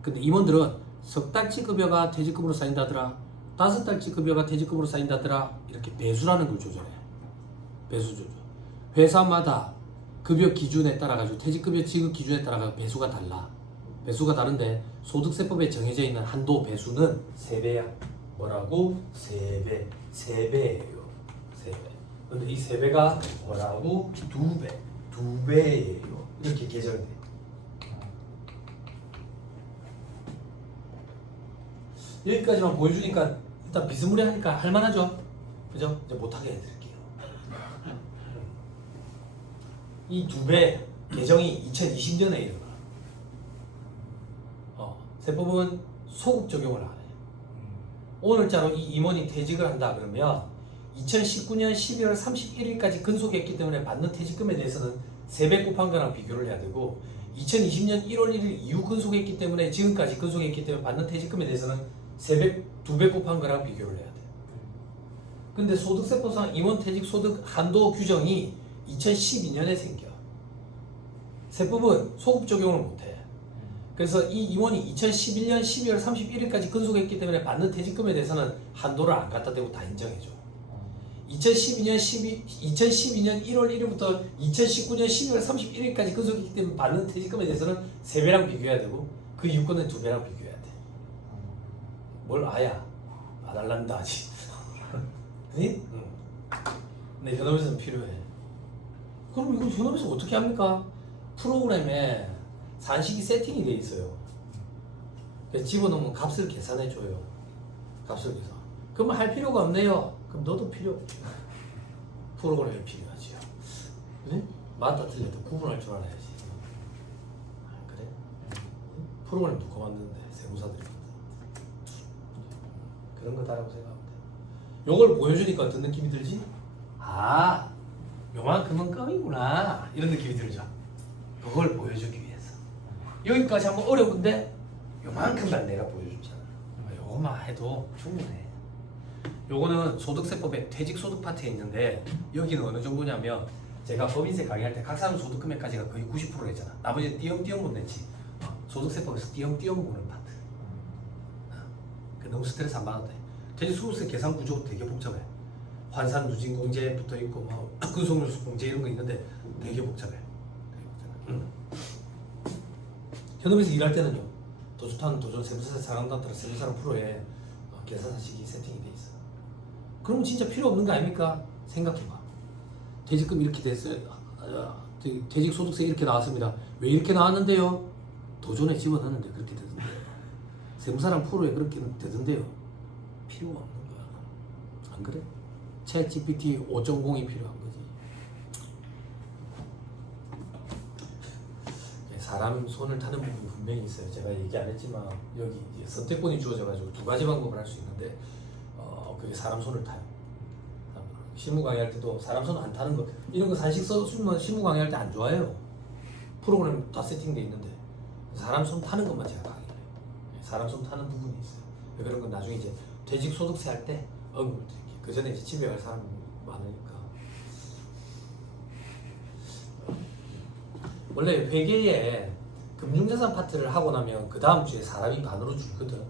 근데 임원들은 석 달치 급여가 퇴직금으로 쌓인다더라, 5달치 급여가 퇴직금으로 쌓인다더라, 이렇게 배수라는 걸 조절해. 배수 조절. 회사마다 급여 기준에 따라 가지고 퇴직급여 지급 기준에 따라 가지고 배수가 달라. 배수가 다른데 소득세법에 정해져 있는 한도 배수는 3배야. 뭐라고? 3배. 3배예요. 3배. 근데 이 3배가 뭐라고? 2배. 2배예요. 이렇게 개정돼. 여기까지만 보여주니까 일단 비스무리하니까 할만하죠? 그죠? 이제 못하게 해드릴게요. 이 2배 개정이 2020년에 일어나. 세법은 소급 적용을 안 해요. 오늘자로 이 임원이 퇴직을 한다 그러면 2019년 12월 31일까지 근속했기 때문에 받는 퇴직금에 대해서는 3배 곱한 거랑 비교를 해야 되고, 2020년 1월 1일 이후 근속했기 때문에 지금까지 근속했기 때문에 받는 퇴직금에 대해서는 2배 곱한 거랑 비교를 해야 돼요. 근데 소득세법상 임원 퇴직 소득 한도 규정이 2012년에 생겨. 세법은 소급 적용을 못해. 그래서 이 임원이 2011년 12월 31일까지 근속했기 때문에 받는 퇴직금에 대해서는 한도를 안 갖다 대고 다 인정해줘. 2012년 1월 1일부터 2019년 12월 31일까지 근속했기 때문에 받는 퇴직금에 대해서는 3배랑 비교해야 되고, 그 이유권은 2배랑 비교해야 돼. 뭘 아야? 안 할란다 아직. 그니? 응. 근데 현업에서는 필요해. 그럼 이거 현업에서 어떻게 합니까? 프로그램에 산식이 세팅이 돼 있어요. 그래서 집어넣으면 값을 계산해줘요. 값을 계산. 그러면 할 필요가 없네요. 그럼 너도 필요. 프로그램이 필요하지요. 그래? 맞다 틀려도 구분할 줄 알아야지. 그래? 프로그램 누가 만드는데? 세무사들이 만드는데. 그런 거다라고 생각하면 돼. 요걸 보여주니까 어떤 느낌이 들지? 아, 요만큼은 껌이구나, 이런 느낌이 들죠. 그걸 보여주기 위해서. 여기까지 하면 어려운데 요만큼만 내가 보여줬잖아. 요거만 해도 충분해. 요거는 소득세법의 퇴직소득 파트에 있는데, 여기는 어느 정도냐면 제가 법인세 강의할 때 각 사람 소득 금액까지가 거의 90% 했잖아. 나머지 띄엄띄엄 못 냈지. 소득세법에서 띄엄띄엄 보는 파트. 너무 스트레스 안 받아도 돼. 퇴직소득세 계산 구조 되게 복잡해. 환산 누진공제 붙어 있고 뭐 근속률수 공제 이런 거 있는데 되게 복잡해. 현업에서 일할 때는요, 더 좋다는 도전 세무사 사람단들 세무사람 프로에 계산사식이 세팅이 돼 있어. 그러면 진짜 필요 없는 거 아닙니까? 생각해봐. 퇴직금 이렇게 됐어요. 퇴직소득세 이렇게 나왔습니다. 왜 이렇게 나왔는데요? 도전에 집어넣는데 그렇게 되던데요. 세무사람 프로에 그렇게 되던데요. 필요가 없는 거야. 안 그래? 챗 GPT 5.0이 필요한 거지. 사람 손을 타는 부분이 분명히 있어요. 제가 얘기 안 했지만 여기 선택권이 주어져가지고 2가지 방법을 할 수 있는데, 그게 사람 손을 타요. 실무 강의할 때도 사람 손 안 타는 거, 이런 거 산식 써주면 실무 강의할 때 안 좋아해요. 프로그램 다 세팅돼 있는데 사람 손 타는 것만 제가 강의를 해요. 사람 손 타는 부분이 있어요. 그런 건 나중에 이제 퇴직소득세 할 때 언급을 드릴게요. 그 전에 이제 집에 갈 사람이 많으니까. 원래 회계에 금융자산 파트를 하고 나면 그 다음 주에 사람이 반으로 줄거든.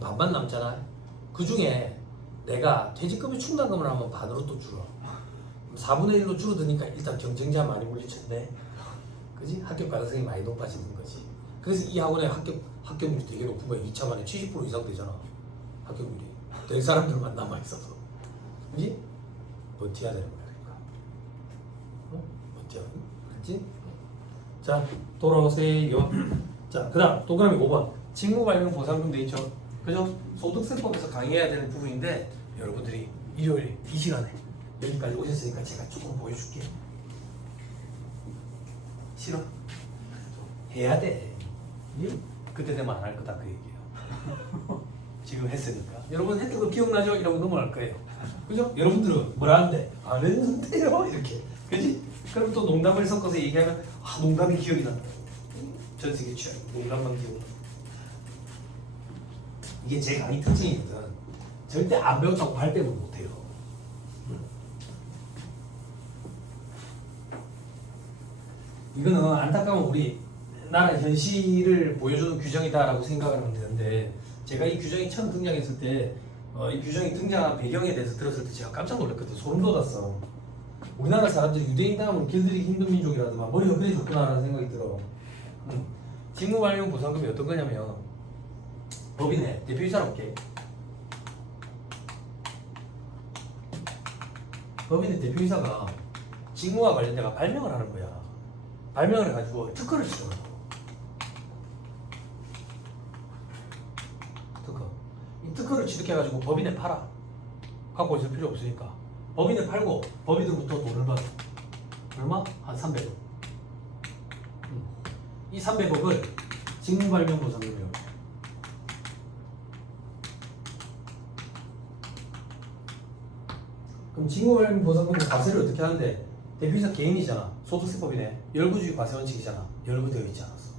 반반 남잖아. 그 중에 내가 퇴직금이 충당금을 하면 반으로 또 줄어. 4분의 1로 줄어드니까 일단 경쟁자 많이 물리쳤네. 그지? 합격 가능성이 많이 높아지는 거지. 그래서 이 학원의 합격률이 되게 높은 거야. 2차 만에 70% 이상 되잖아. 합격률이. 될 사람들만 남아있어서. 그지? 버텨야 되는 거야. 그러니까. 버텨. 그렇지? 자, 돌아오세요. 자, 그 다음 동그라미 5번. 직무발명 보상금 돼 있죠? 그죠? 소득세법에서 강의해야 되는 부분인데, 여러분들이 일요일 이 시간에 여기까지 오셨으니까 제가 조금 보여줄게. 싫어? 해야 돼. 그때 되면 안 할 거다 그 얘기예요. 지금 했으니까. 여러분 했던 거 기억나죠? 이러고 넘어갈 거예요. 그죠? 여러분들은 뭐라 하는데? 안 했는데요? 이렇게. 그지? 그럼 또 농담을 섞어서 얘기하면 농담이 기억이 난다. 전생에 취한 농담만 기억나. 이게 제 강의 특징이거든. 절대 안 배웠다고 발뺌을 못해요. 이거는 안타까운 우리 나라 현실을 보여주는 규정이다라고 생각을 하면 되는데 제가 이 규정이 처음 등장했을 때 이 규정이 등장한 배경에 대해서 들었을 때 제가 깜짝 놀랐거든. 소름 돋았어. 우리나라 사람들이 유대인 다음은 길들이기 힘든 민족이라더만 머리가 그래 좋구나라는 생각이 들어. 직무발령 보상금이 어떤 거냐면 법인의 대표이사로 볼게. 법인의 대표이사가 직무와 관련돼가 발명을 하는 거야. 발명을 해가지고 특허를 시도하는 거. 특허. 이 특허를 취득해가지고 법인에 팔아. 갖고 있을 필요 없으니까. 법인에 팔고 법인으로부터 돈을 받아. 얼마? 한 300억. 이 300억을 직무발명 보상금이라고. 그럼 직무발명 보상금 과세를 어떻게 하는데? 대표이사 개인이잖아. 소득세법이네. 열구주의 과세 원칙이잖아. 열구되어 있지 않았어.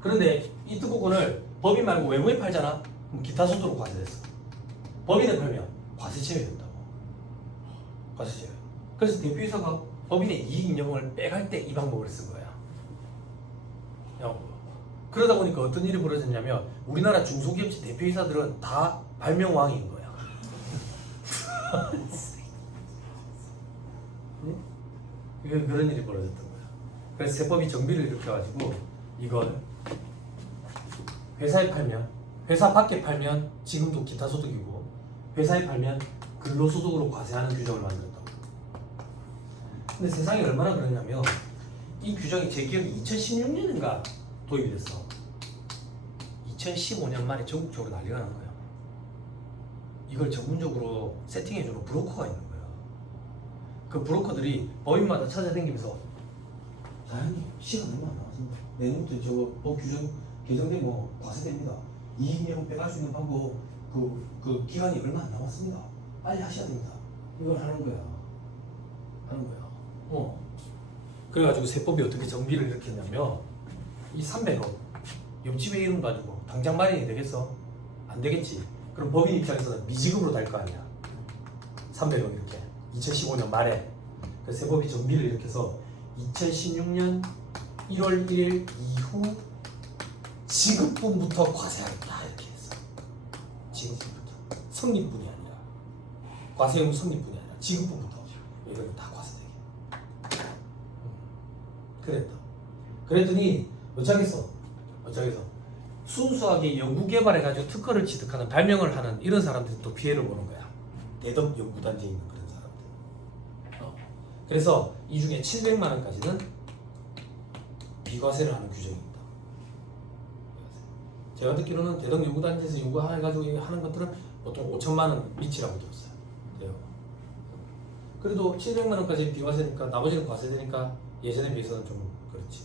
그런데 이 특허권을 법인 말고 외부에 팔잖아. 그럼 기타 소득으로 과세됐어. 법인에 팔면 과세 제외된다고. 과세 제외. 그래서 대표이사가 법인의 이익 인정을 빼갈 때 이 방법을 쓴 거야. 그러다 보니까 어떤 일이 벌어졌냐면 우리나라 중소기업체 대표이사들은 다 발명왕인 거야. 그런 일이 벌어졌던 거야. 그래서 세법이 정비를 일으켜가지고 이걸 회사에 팔면, 회사 밖에 팔면 지금도 기타 소득이고 회사에 팔면 근로소득으로 과세하는 규정을 만들었다고. 근데 세상이 얼마나 그러냐면 이 규정이 제 기억에 2016년인가 도입이 됐어. 2015년 말에 전국적으로 난리가 난 거야. 이걸 전문적으로 세팅해주는 브로커가 있는 거야. 그 브로커들이 법인마다 찾아다니면서 사장님 시간 얼마 안 남았습니다. 내년부터 저거 법 규정 개정되면 과세됩니다. 이익내용 빼갈 수 있는 방법 그 기간이 얼마 안 남았습니다. 빨리 하셔야 됩니다. 이걸 하는 거야. 그래가지고 세법이 어떻게 정비를 일으켰냐면 이 300억 옆집에 이름 가지고 당장 마련이 되겠어? 안 되겠지. 그럼 법인 입장에서는 미지급으로 달 거 아니야. 300억 이렇게 2015년 말에 그 세법이 정비를 일으켜서 2016년 1월 1일 이후 지급분부터 과세하겠다 이렇게 했어. 지급분부터 성립분이 아니라 과세금 성립분이 아니라 지급분부터 이걸 다 과세되게 그랬다. 그랬더니 어쩌겠어 순수하게 연구개발해가지고 특허를 취득하는 발명을 하는 이런 사람들이 또 피해를 보는 거야. 대덕 연구단지에 있는 그런 사람들. 그래서 이 중에 700만 원까지는 비과세를 하는 규정이 있다. 제가 듣기로는 대덕 연구단지에서 연구해가지고 하는 것들은 보통 5천만 원 미치라고 들었어요. 그래도 700만 원까지 비과세니까 나머지는 과세되니까 예전에 비해서는 좀 그렇지.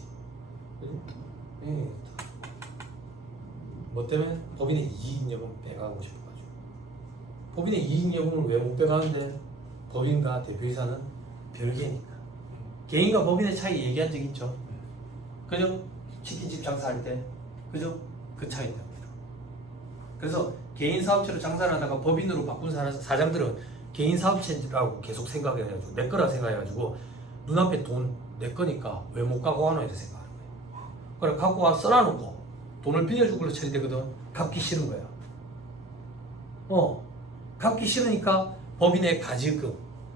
뭐 때문에? 법인의 이익여금 빼가고 싶어가지고. 법인의 이익여금을 왜 못 빼가는데? 법인과 대표이사는 별개니까. 개인과 법인의 차이 얘기한 적 있죠? 그죠? 치킨집 장사할 때 그죠? 그 차이입니다. 그래서 개인 사업체로 장사를 하다가 법인으로 바꾼 사장들은 개인 사업체라고 계속 생각해가지고 내 거라 생각해가지고 눈앞에 돈 내 거니까 왜 못 갖고 가노 이렇게 생각하는 거예요. 그래 갖고 와 써놔놓고 돈을 빌려줄 걸로 처리되거든. 갚기 싫은 거야. 갚기 싫으니까 법인의 가지금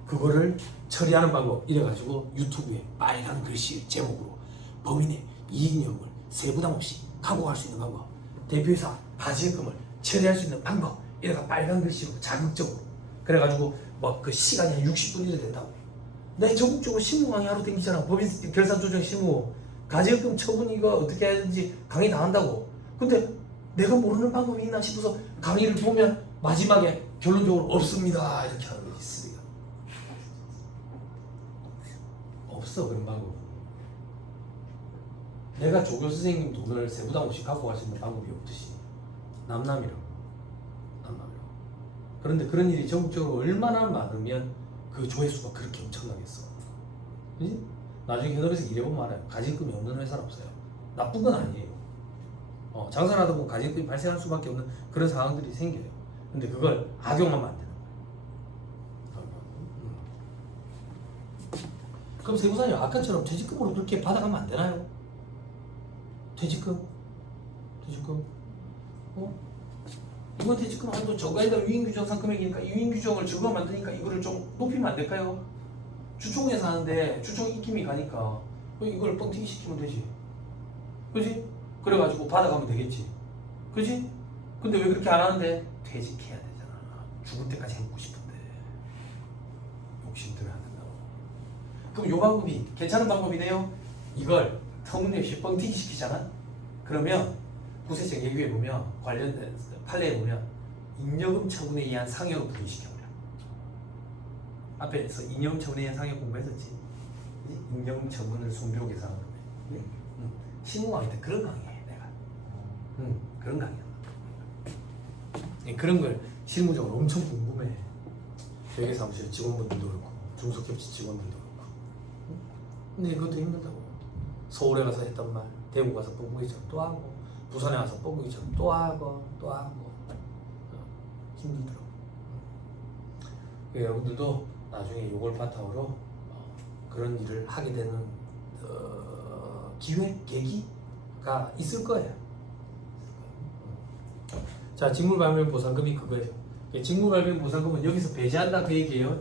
그거를 처리하는 방법 이래가지고 유튜브에 빨간 글씨 제목으로 법인의 이익여금을 세부담 없이 갖고 갈 수 있는 방법, 대표이사 가지금을 처리할 수 있는 방법 이래가 빨간 글씨로 자극적으로 그래가지고 뭐 그 시간이 한 60분 이래 된다고. 내 전국적으로 신무 강의 하루 댕기잖아. 법인 결산 조정 신무 가지금 처분 이거 어떻게 해야 되는지 강의 다 한다고. 근데 내가 모르는 방법이 있나 싶어서 강의를 보면 마지막에 결론적으로 없습니다 이렇게 하는 게 있으니까 없어 그런 방법은. 내가 조교 선생님 돈을 세부담 없이 갖고 갈 수 있는 방법이 없듯이 남남이라고. 그런데 그런 일이 전국적으로 얼마나 많으면 그 조회수가 그렇게 엄청나겠어. 그지? 나중에 현업에서 일해보면 알아요. 가지금이 없는 회사는 없어요. 나쁜 건 아니에요. 장사를 하다 보면 가지금이 발생할 수밖에 없는 그런 상황들이 생겨요. 근데 그걸 악용하면 안 되는 그럼 세무사님 아까처럼 퇴직금으로 그렇게 받아가면 안 되나요? 퇴직금? 이번 퇴직금 한도 저가에다 유인규정 상금액이니까 유인규정을 적어 만드니까 이거를 좀 높이면 안 될까요? 주총에서 하는데 주총 입김이 가니까 이걸 뻥튀기 시키면 되지. 그지? 그래가지고 받아가면 되겠지. 그지? 근데 왜 그렇게 안 하는데? 퇴직해야 되잖아. 죽을 때까지 해먹고 싶은데 욕심 들면 안 된다고. 그럼 요 방법이 괜찮은 방법이네요. 이걸 터무니없이 뻥튀기 시키잖아. 그러면 구세청 예규에 보면 관련된 판례에 보면 잉여금 처분에 의한 상여로 부인시켜버려. 앞에서 잉여금 처분에 의한 상여 공부했었지. 잉여금 처분을 순비로 계산하는 거야. 신고할 때 그런 강의해 내가. 그런 강의야. 그런 걸 실무적으로 엄청 궁금해. 회계사무실 직원분들도 그렇고 중소기업체 직원들도 그렇고. 근데 그것도 힘들다고. 서울에 가서 했던 말, 대구 가서 뻥튀기처럼 또 하고, 부산에 가서 뻥튀기처럼 또 하고 힘들더라고. 여러분들도 나중에 이걸 바탕으로 그런 일을 하게 되는 기회, 계기가 있을 거예요. 자, 직무발면 보상금이 그거예요. 직무발면 보상금은 여기서 배제한다 그 얘기예요.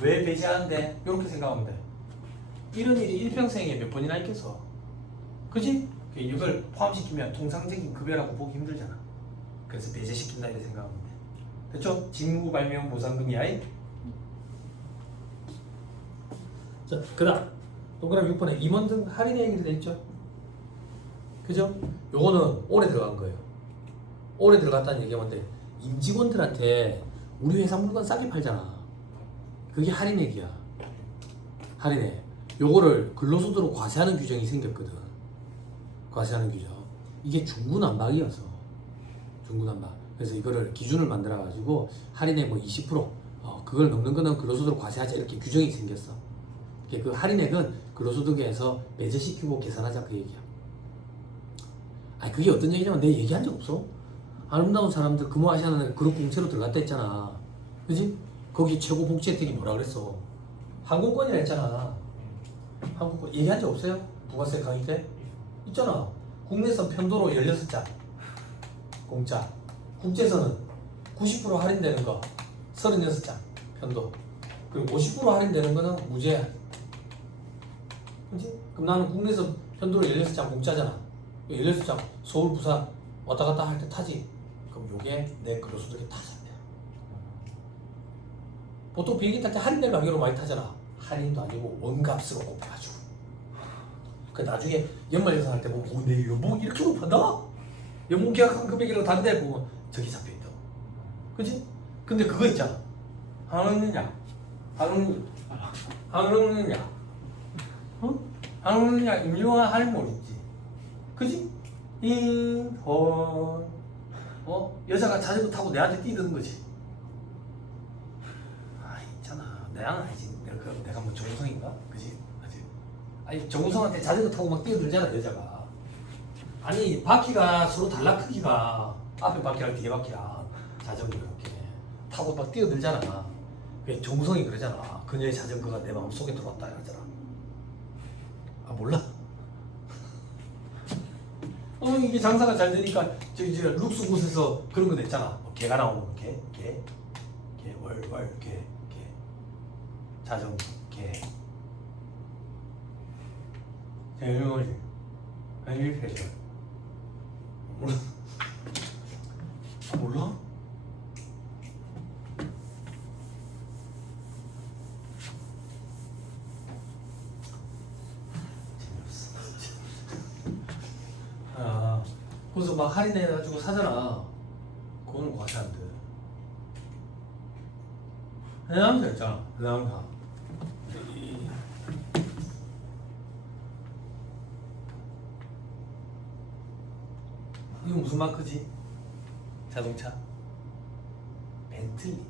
왜 배제하는데? 이렇게 생각하면 돼. 이런 일이 일평생에 몇 번이나 있겠어. 그지? 이걸 포함시키면 통상적인 급여라고 보기 힘들잖아. 그래서 배제시킨다 이렇게 생각하면 돼. 됐죠? 직무발면 보상금이야. 자, 그 다음 동그라미 6번에 임원 등 할인의 얘기를 냈죠. 그죠? 요거는 올해 들어간 거예요. 올해 들어갔다는 얘기가 뭔데, 임직원들한테 우리 회사 물건 싸게 팔잖아. 그게 할인액이야. 할인액. 요거를 근로소득으로 과세하는 규정이 생겼거든. 과세하는 규정. 이게 중구난방이어서. 중구난방. 그래서 이거를 기준을 만들어 가지고 할인액 뭐 20% 그걸 넘는 거는 근로소득으로 과세하자 이렇게 규정이 생겼어. 그 할인액은 근로소득에서 배제시키고 계산하자 그 얘기야. 아니 그게 어떤 얘기냐면 내가 얘기한 적 없어. 아름다운 사람들 근무하시는 그룹 공채로 들어갔다 했잖아. 그지? 거기 최고 복지 혜택이 뭐라 그랬어? 항공권이라 했잖아. 항공권 얘기한 적 없어요? 부가세 강의 때? 있잖아. 국내선 편도로 16장 공짜. 국제선은 90% 할인되는 거 36장 편도. 그리고 50% 할인되는 거는 무제. 그지? 그럼 나는 국내선 편도로 16장 공짜잖아. 16장 서울 부산 왔다 갔다 할 때 타지. 그럼 요게 내 근로소득에 다 잡혀. 보통 비행기 탈 때 할인된 가격으로 많이 타잖아. 할인도 아니고 원값으로 곱해가지고. 그 나중에 연말 예산할 때 보면 내 연봉 이렇게 높았나? 연봉 계약한 금액이라고 다른 데 보면 저기 잡혀있다. 그치? 근데 그거 있잖아. 안 오느냐? 안 오느냐? 어? 안 오느냐? 임용한 할인 못 있지. 그치? 여자가 자전거 타고 내한테 뛰드는 거지. 아, 있잖아. 내가 아니지. 내가 뭐 정우성인가? 그지? 아니, 정우성한테 자전거 타고 막 뛰어들잖아, 여자가. 아니, 바퀴가 서로 달라, 크기가. 앞에 바퀴랑 뒤에 바퀴랑 자전거 이렇게 타고 막 뛰어들잖아. 그 정우성이 그러잖아. 그녀의 자전거가 내 마음속에 들어왔다 이러잖아. 아, 몰라? 이게 장사가 잘 되니까 저기 룩스 곳에서 그런 거 냈잖아. 개가 나오는 거, 개, 자전거, 개. 유명하지. 아니 패션. 몰라? 아, 몰라? 그래서 막 할인해가지고 사잖아. 그거는 과세 안 돼. 해남사 있잖아. 해남사. 이거 무슨 마크지? 자동차? 벤틀리.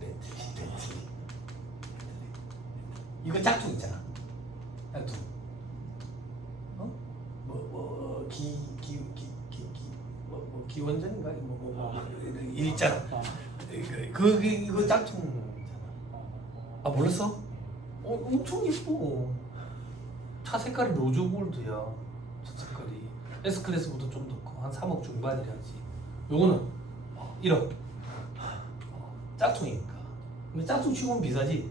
이거 짝퉁 있잖아. 짝퉁. 기원전인가? 있잖아. 그거 짝퉁이잖아. 아, 몰랐어? 엄청 예뻐. 차 색깔이 로즈 골드야. 차 색깔이 S 클래스보다 좀 더 커. 한 3억 중반이라지. 요거는 1억. 짝퉁이니까. 근데 짝퉁 치고는 비싸지.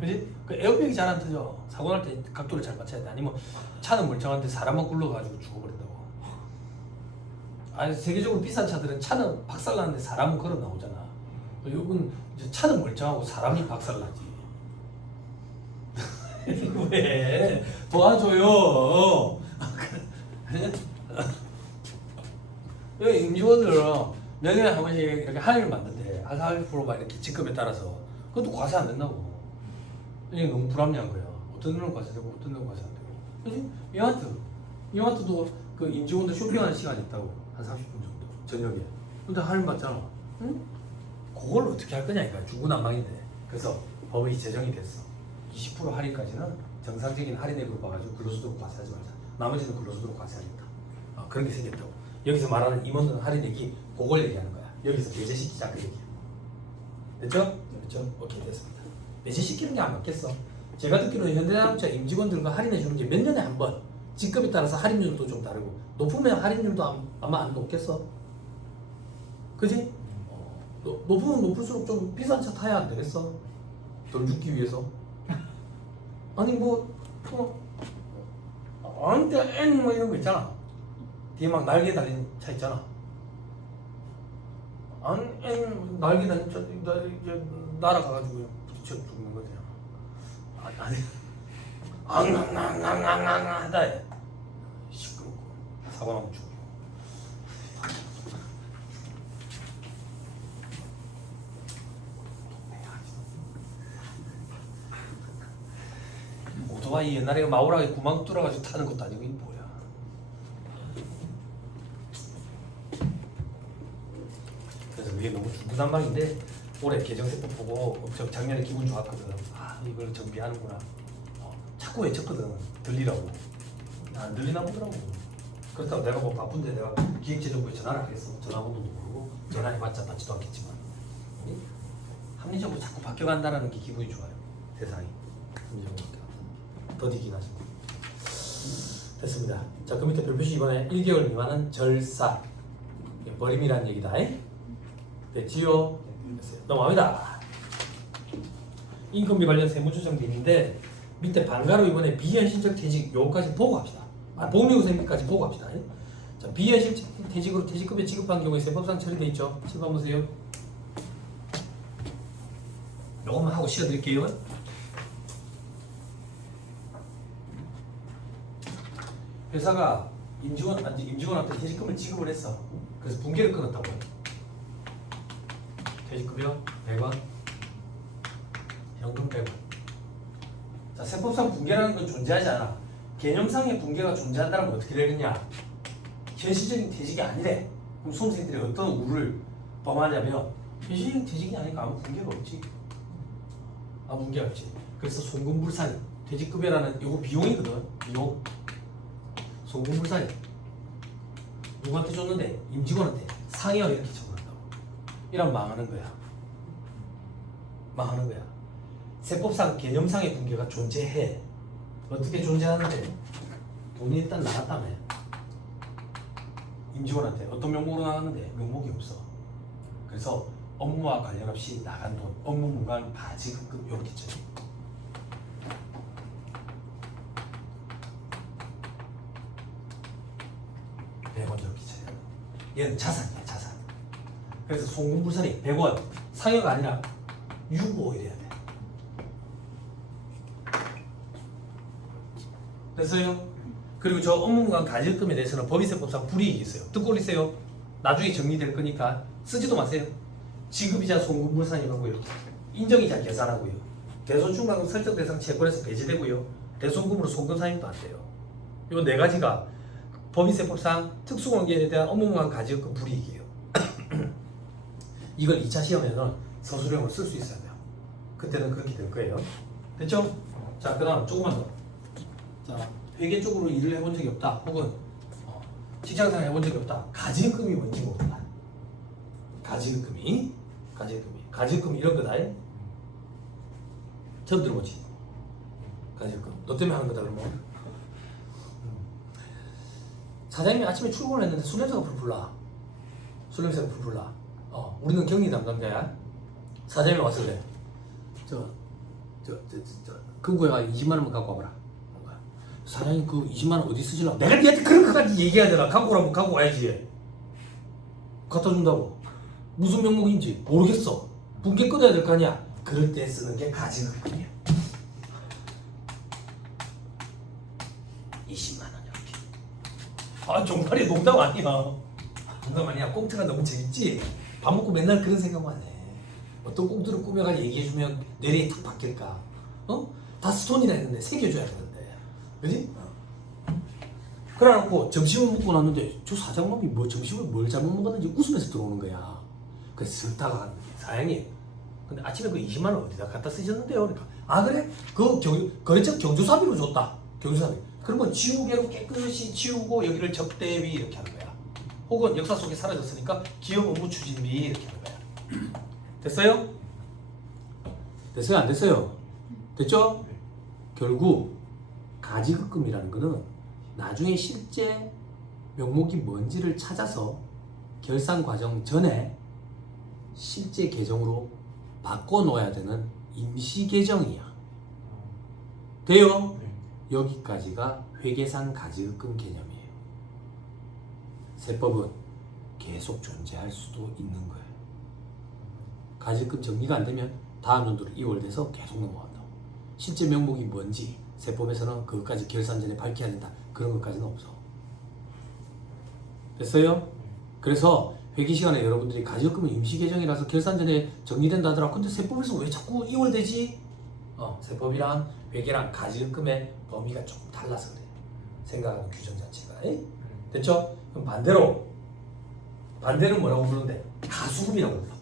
그지? 그 에어백이 잘 안 터져. 사고 날 때 각도를 잘 맞춰야 돼. 아니면 차는 멀쩡한데 사람만 굴러가지고 죽어버린다고. 아니 세계적으로 비싼 차들은 차는 박살나는데 사람은 걸어 나오잖아. 요건 이제 차는 멀쩡하고 사람이 박살나지. 왜 도와줘요? 여기 임직원들은 몇 년에 한 번씩 이렇게 할인을 만든대. 한 40%만 이렇게 직급에 따라서. 그것도 과세 안 된다고. 이게 너무 불합리한 거야. 어떤 데는 과세되고 어떤 데는 과세 안 되고. 그지? 이마트도 그 임직원들 쇼핑하는 시간이 있다고. 한 30분 정도 저녁에. 근데 할인 받잖아. 응? 그걸 어떻게 할 거냐 이거야. 중구난방인데. 그래서 법이 제정이 됐어. 20% 할인까지는 정상적인 할인액으로 봐가지고 근로소득 과세하지 말자. 나머지는 근로소득 과세하겠다. 그런 게 생겼다고. 여기서 말하는 임원들 할인액이 그걸 얘기하는 거야. 여기서 배제시키자 그 얘기야. 됐죠? 됐죠? 오케이 됐습니다. 배제시키는 게 안 맞겠어. 제가 듣기로는 현대자동차 임직원들과 할인해 주는 게 몇 년에 한 번. 직급에 따라서 할인율도 좀 다르고 높으면 할인율도 아마 안 높겠어. 그지? 높으면 높을수록 좀 비싼 차 타야 안 되겠어? 덜 죽기 위해서. 아니 아무때 N 뭐 이런 거 있잖아. 뒤에 막 날개 달린 차 있잖아. 아니 N 날개 달린 차 이제 날아가가지고 부딪혀 죽는 거지. 아니 앙앙앙앙앙앙 하다 해. 시끄럽고 사고 나면 죽어. 오토바이 옛날에 마우라에 구멍 뚫어가지고 타는 것도 아니고 이게 뭐야. 그래서 이게 너무 중구난방인데 올해 개정세법 보고 작년에 기분 좋았거든. 이걸 정비하는구나. 자꾸 외쳤거든. 들리라고. 안 들리나 보더라고. 그렇다고 내가 뭐 바쁜데 내가 기획재정부에 전화를 하겠어. 전화번호도 모르고 전화해봤자 받지도 않겠지만. 합리적으로 자꾸 바뀌어간다는 게 기분이 좋아요. 세상이. 합리적으로 바뀌어간다. 더디긴 하지만. 됐습니다. 자, 그 밑에 별표시 이번에 1개월 미만은 절사. 버림이라는 얘기다. 됐지요? 됐어요. 넘어갑니다. 인건비 관련 세무조정비인데 밑에 반가로 이번에 비현실적 퇴직 요거까지 보고 합시다. 복리후생비까지 보고 합시다. 자, 비현실적 퇴직으로 퇴직급여 지급한 경우에 세법상 처리돼 있죠. 칠번 보세요. 요것만 하고 쉬어드릴게요. 회사가 임직원한테 퇴직금을 지급을 했어. 그래서 분개를 끊었다고. 퇴직급여 100원, 현금 100원. 자, 세법상 분개라는 건 존재하지 않아. 개념상의 분개가 존재한다는 건 어떻게 되느냐? 현실적인 퇴직이 아니래. 그럼 수험생들이 어떤 우를 범하냐면 현실적인 퇴직이 아니니까 아무 분개가 없지. 아무 분개가 없지. 그래서 송금불산이 퇴직급여라는 이거 비용이거든. 비용. 송금불산이 누구한테 줬는데? 임직원한테 상여 이렇게 적어놨다고. 이러면 망하는 거야. 망하는 거야. 세법상 개념상의 분개가 존재해. 어떻게 존재하는데? 돈이 일단 나갔다며. 임직원한테 어떤 명목으로 나갔는데 명목이 없어. 그래서 업무와 관련 없이 나간 돈, 업무 무관 바지급 이렇게 쳐. 얘는 자산이야, 자산. 그래서 송금불산이 100원 상여가 아니라 유보 이래야 돼. 됐어요? 그리고 저 업무무관 가질금에 대해서는 법인세법상 불이익이 있어요. 듣고 올리세요. 나중에 정리될 거니까 쓰지도 마세요. 지급이자 송금불산이라고요. 인정이자 계산하고요. 대손충당금 설정 대상 채권에서 배제되고요. 대손금으로 송금 사용도 안 돼요. 이 네 가지가 법인세법상 특수관계에 대한 업무무관 가지금 불이익이에요. 이걸 2차 시험에는 서술형으로 쓸 수 있어야 돼요. 그때는 그렇게 될 거예요. 됐죠? 자, 그 다음 조금만 더. 자, 회계 쪽으로 일을 해본 적이 없다. 혹은 직장생활 해본 적이 없다. 가지금이 뭔지 모른다. 가지금이 이런 거다. 처음 들어보지? 가지금. 너 때문에 하는 거다 그러면. 사장님이 아침에 출근을 했는데 술 냄새가 풀풀 나. 술 냄새가 풀풀 나. 우리는 격리 담당자야. 사장님이 와서 그래. 금고에 가 20만 원만 갖고 와봐라. 사장님 그 20만 원 어디 쓰시려고? 내가 니한테 그런 것까지 얘기해야 되나? 갖고 오라면 갖고 와야지. 갖다 준다고. 무슨 명목인지 모르겠어. 분께 끊어야 될 거 아니야. 그럴 때 쓰는 게 가지급금이야. 20만 원 이렇게. 정말이 농담 아니야. 농담 아니야. 꽁트가 너무 재밌지? 밥 먹고 맨날 그런 생각만 해. 어떤 꽁트를 꾸며가지고 얘기해주면 뇌리에 탁 박힐까? 다 스톤이라 했는데 새겨줘야 되는데. 그지? 그래놓고 점심을 먹고 났는데 저 사장님이 뭐 점심을 뭘 잘못 먹었는지 웃으면서 들어오는 거야. 그래서 슬타가 사장님 근데 아침에 그 20만 원 어디다 갖다 쓰셨는데요? 그러니까 그래? 그 거래처 경조사비로 줬다. 경조사비. 그러면 지우개로 깨끗이 지우고 여기를 접대비 이렇게 하는 거야. 혹은 역사 속에 사라졌으니까 기업 업무 추진비 이렇게 하는 거야. 됐어요? 됐어요? 안 됐어요? 됐죠? 결국 가지급금이라는 거는 나중에 실제 명목이 뭔지를 찾아서 결산 과정 전에 실제 계정으로 바꿔놓아야 되는 임시 계정이야. 돼요? 여기까지가 회계상 가지급금 개념이에요. 세법은 계속 존재할 수도 있는 거예요. 가지급금 정리가 안 되면 다음 연도로 이월돼서 계속 넘어간다고. 실제 명목이 뭔지 세법에서는 그것까지 결산 전에 밝혀야 된다. 그런 것까지는 없어. 됐어요? 그래서 회계 시간에 여러분들이 가지급금은 임시 계정이라서 결산 전에 정리된다 하더라고. 근데 세법에서 왜 자꾸 이월되지? 세법이랑 회계랑 가지급금의 범위가 조금 달라서 그래. 생각하는 규정 자체가. 됐죠? 그럼 반대는 뭐라고 부르는데? 가수금이라고 불러.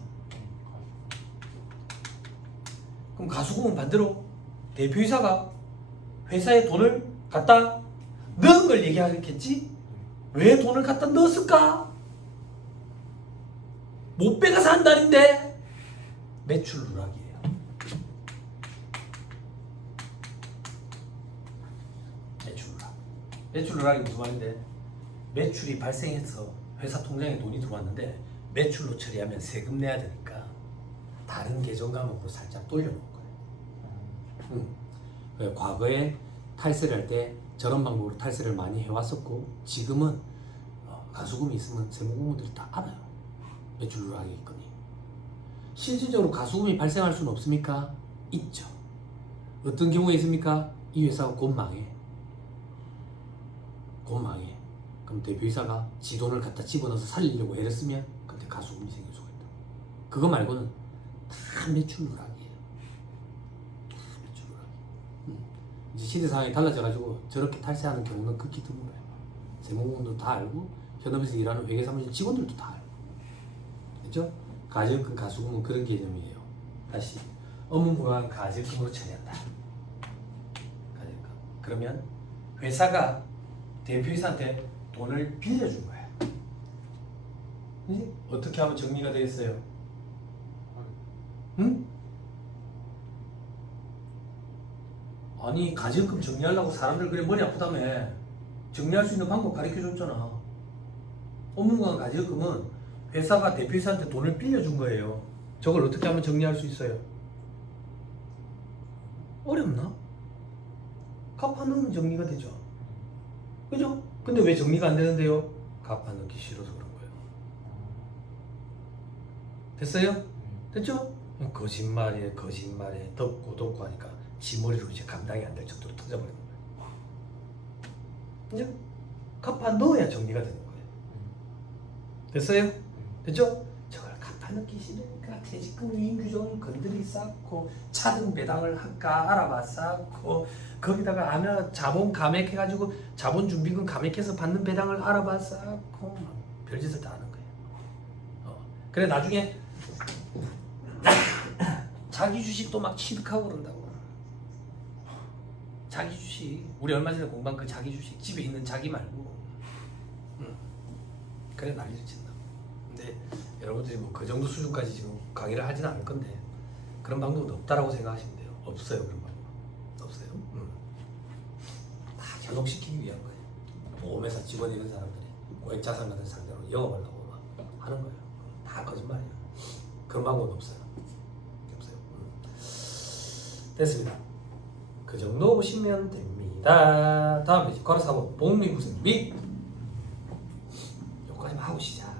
그럼 가수금은 반대로 대표이사가 회사에 돈을 갖다 넣은 걸 얘기하겠지? 왜 돈을 갖다 넣었을까? 못 빼가서 한 달인데 매출 누락이에요. 매출 누락이 무슨 말인데? 매출이 발생해서 회사 통장에 돈이 들어왔는데 매출로 처리하면 세금 내야 되니까 다른 계정 과목으로 살짝 돌려놓은 거예요. 과거에 탈세를 할 때 저런 방법으로 탈세를 많이 해왔었고 지금은 가수금이 있으면 세무공무원들이 다 알아요. 매출 누락이 있거니. 실질적으로 가수금이 발생할 수는 없습니까? 있죠. 어떤 경우에 있습니까? 이 회사가 곧 망해. 그럼 대표이사가 지 돈을 갖다 집어넣어서 살리려고 애를 쓰면 그때 가수금이 생길 수가 있다. 그거 말고는 다 매출 누락이에요. 매출 누락. 이제 시대 상황이 달라져가지고 저렇게 탈세하는 경우는 극히 드물어요. 세무공무원도 다 알고 현업에서 일하는 회계사무실 직원들도 다 알고. 그렇죠? 가지급금, 가수금은 그런 개념이에요. 다시 업무 부과한 가지급금으로 처리한다. 가지급금. 그러면 회사가 대표이사한테 돈을 빌려준 거야. 그치? 어떻게 하면 정리가 되겠어요? 응? 아니 가지급금 정리하려고 사람들 그래 머리 아프다며. 정리할 수 있는 방법 가르쳐줬잖아. 업무부과한 가지급금은 회사가 대표이사한테 돈을 빌려준 거예요. 저걸 어떻게 하면 정리할 수 있어요? 어렵나? 갚아 넣으면 정리가 되죠. 그죠? 근데 왜 정리가 안 되는데요? 갚아 넣기 싫어서 그런 거예요. 됐어요? 됐죠? 거짓말에 덮고 하니까 지 머리로 이제 감당이 안 될 정도로 터져버리는 거예요. 그죠? 갚아 넣어야 정리가 되는 거예요. 됐어요? 됐죠? 저걸 갚아 넣기 싫으니까 퇴직금 위임 규정을 건드리 쌓고 차등 배당을 할까 알아봐 쌓고 거기다가 아마 자본 감액해가지고 자본 준비금 감액해서 받는 배당을 알아봐 쌓고 별짓을 다 하는 거예요. 그래 나중에 자기 주식도 막 취득하고 그런다고. 자기 주식 우리 얼마 전에 공부한 그 자기 주식 집에 있는 자기 말고 그래 난리를 친다. 근데 여러분들이 뭐 그 정도 수준까지 지금 강의를 하지는 않을 건데 그런 방법도 없다라고 생각하시면 돼요. 없어요 그런 방법. 없어요. 다 현혹시키기 위한 거예요. 보험회사 직원 이런 사람들이. 고액 자산가들 상대로 영업하려고 막 하는 거예요. 다 거짓말이에요. 그런 방법은 없어요. 없어요. 됐습니다. 그 정도 보시면 됩니다. 다음에 거래사고 복리후생비 여기까지만 하고 시작.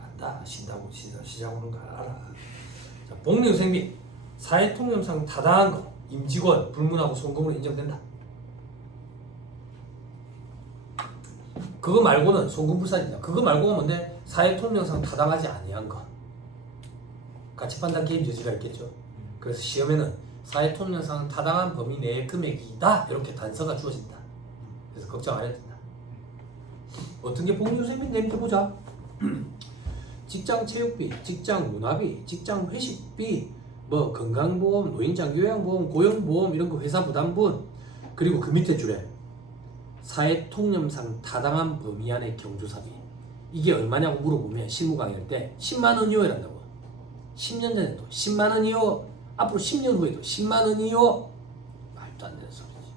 안다 신다고 시작하는 거 알아. 자, 복리후생비 사회통념상 타당한 거 임직원 불문하고 송금으로 인정된다. 그거 말고는 송금불사입니다. 그거 말고는 뭔데 사회통념상 타당하지 아니한 거 가치 판단 개입 여지가 있겠죠. 그래서 시험에는 사회통념상 타당한 범위 내의 금액이다 이렇게 단서가 주어진다. 그래서 걱정 안 해도 된다. 어떤 게 복리후생비인가 이렇게 보자. 직장 체육비, 직장 문화비, 직장 회식비, 뭐 건강보험, 노인장기요양보험, 고용보험 이런 거 회사 부담분 그리고 그 밑에 줄에 사회통념상 타당한 범위 안의 경조사비 이게 얼마냐고 물어보면 실무 강의할 때 10만 원 이하란다고. 10년 전에도 10만 원 이하 앞으로 10년 후에도 10만 원 이하 말도 안 되는 소리지.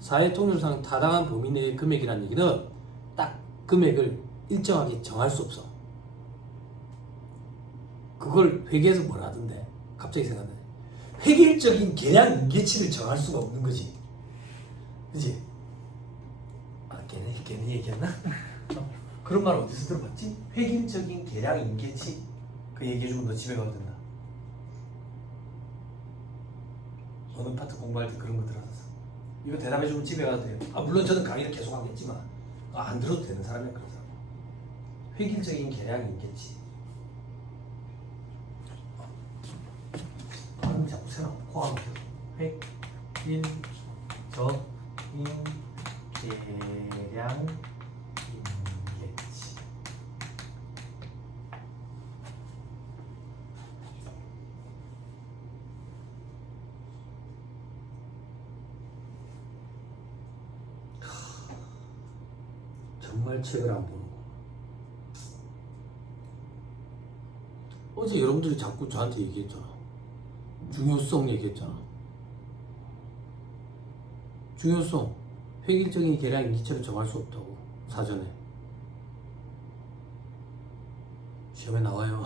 사회통념상 타당한 범위 내의 금액이라는 얘기는 딱 금액을 일정하게 정할 수 없어. 그걸 회계에서 뭐라 하던데 갑자기 생각나네. 획일적인 계량 인계치를 정할 수가 없는 거지. 그지? 아 걔네 얘기했나? 그런 말 어디서 들어봤지? 획일적인 계량 인계치 그 얘기해주면 너 집에 가도 된다. 어느 파트 공부할 때 그런 거 들었어. 이거 대답해주면 집에 가도 돼요. 아 물론 저는 강의를 계속 하겠지만 안 들어도 되는 사람이야 그런 사람. 획일적인 계량 인계치. 발음이 자꾸 새로 코가 획일적인 계량 인계치. 정말 책을 안 보는 거. 어제 여러분들이 자꾸 저한테 얘기했잖아. 중요성 얘기했잖아. 중요성. 획일적인 계량 인기체를 정할 수 없다고. 사전에. 시험에 나와요.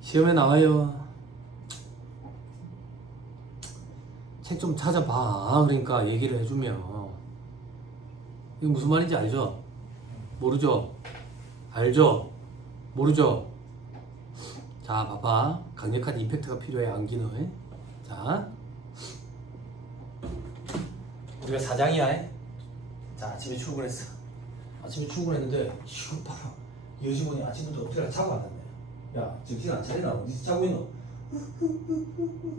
시험에 나와요. 책 좀 찾아봐. 그러니까 얘기를 해주면. 이게 무슨 말인지 알죠? 모르죠? 알죠? 모르죠? 자, 봐봐. 강력한 임팩트가 필요해, 암기는. 자, 우리가 사장이야. 자, 아침에 출근했어. 아침에 출근했는데 이거 봐라. 여직원이 아침부터 엎드려 자고 왔는데 야, 정신 안 차리나? 어디서 자고 있노?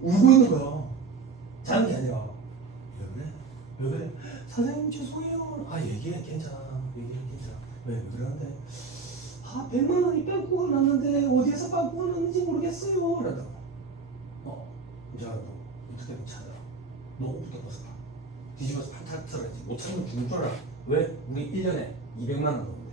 울고 있는 거야. 자는 게 아니라 왜 그래? 왜 그래? 사장님 죄송해요. 아, 얘기해. 괜찮아. 얘기해. 괜찮아. 왜 그러는데? 아, 100만 원이 빵꾸가 났는데 어디에서 빵꾸가 났는지 모르겠어요. 그러다가 이제 알아. 어떻게 하면 찾아. 너 옷부터 벗어라. 뒤집어서 팔탈 털어야지. 못 찾으면 죽는 줄 알아. 왜? 우리 1년에 200만 원 넣는데.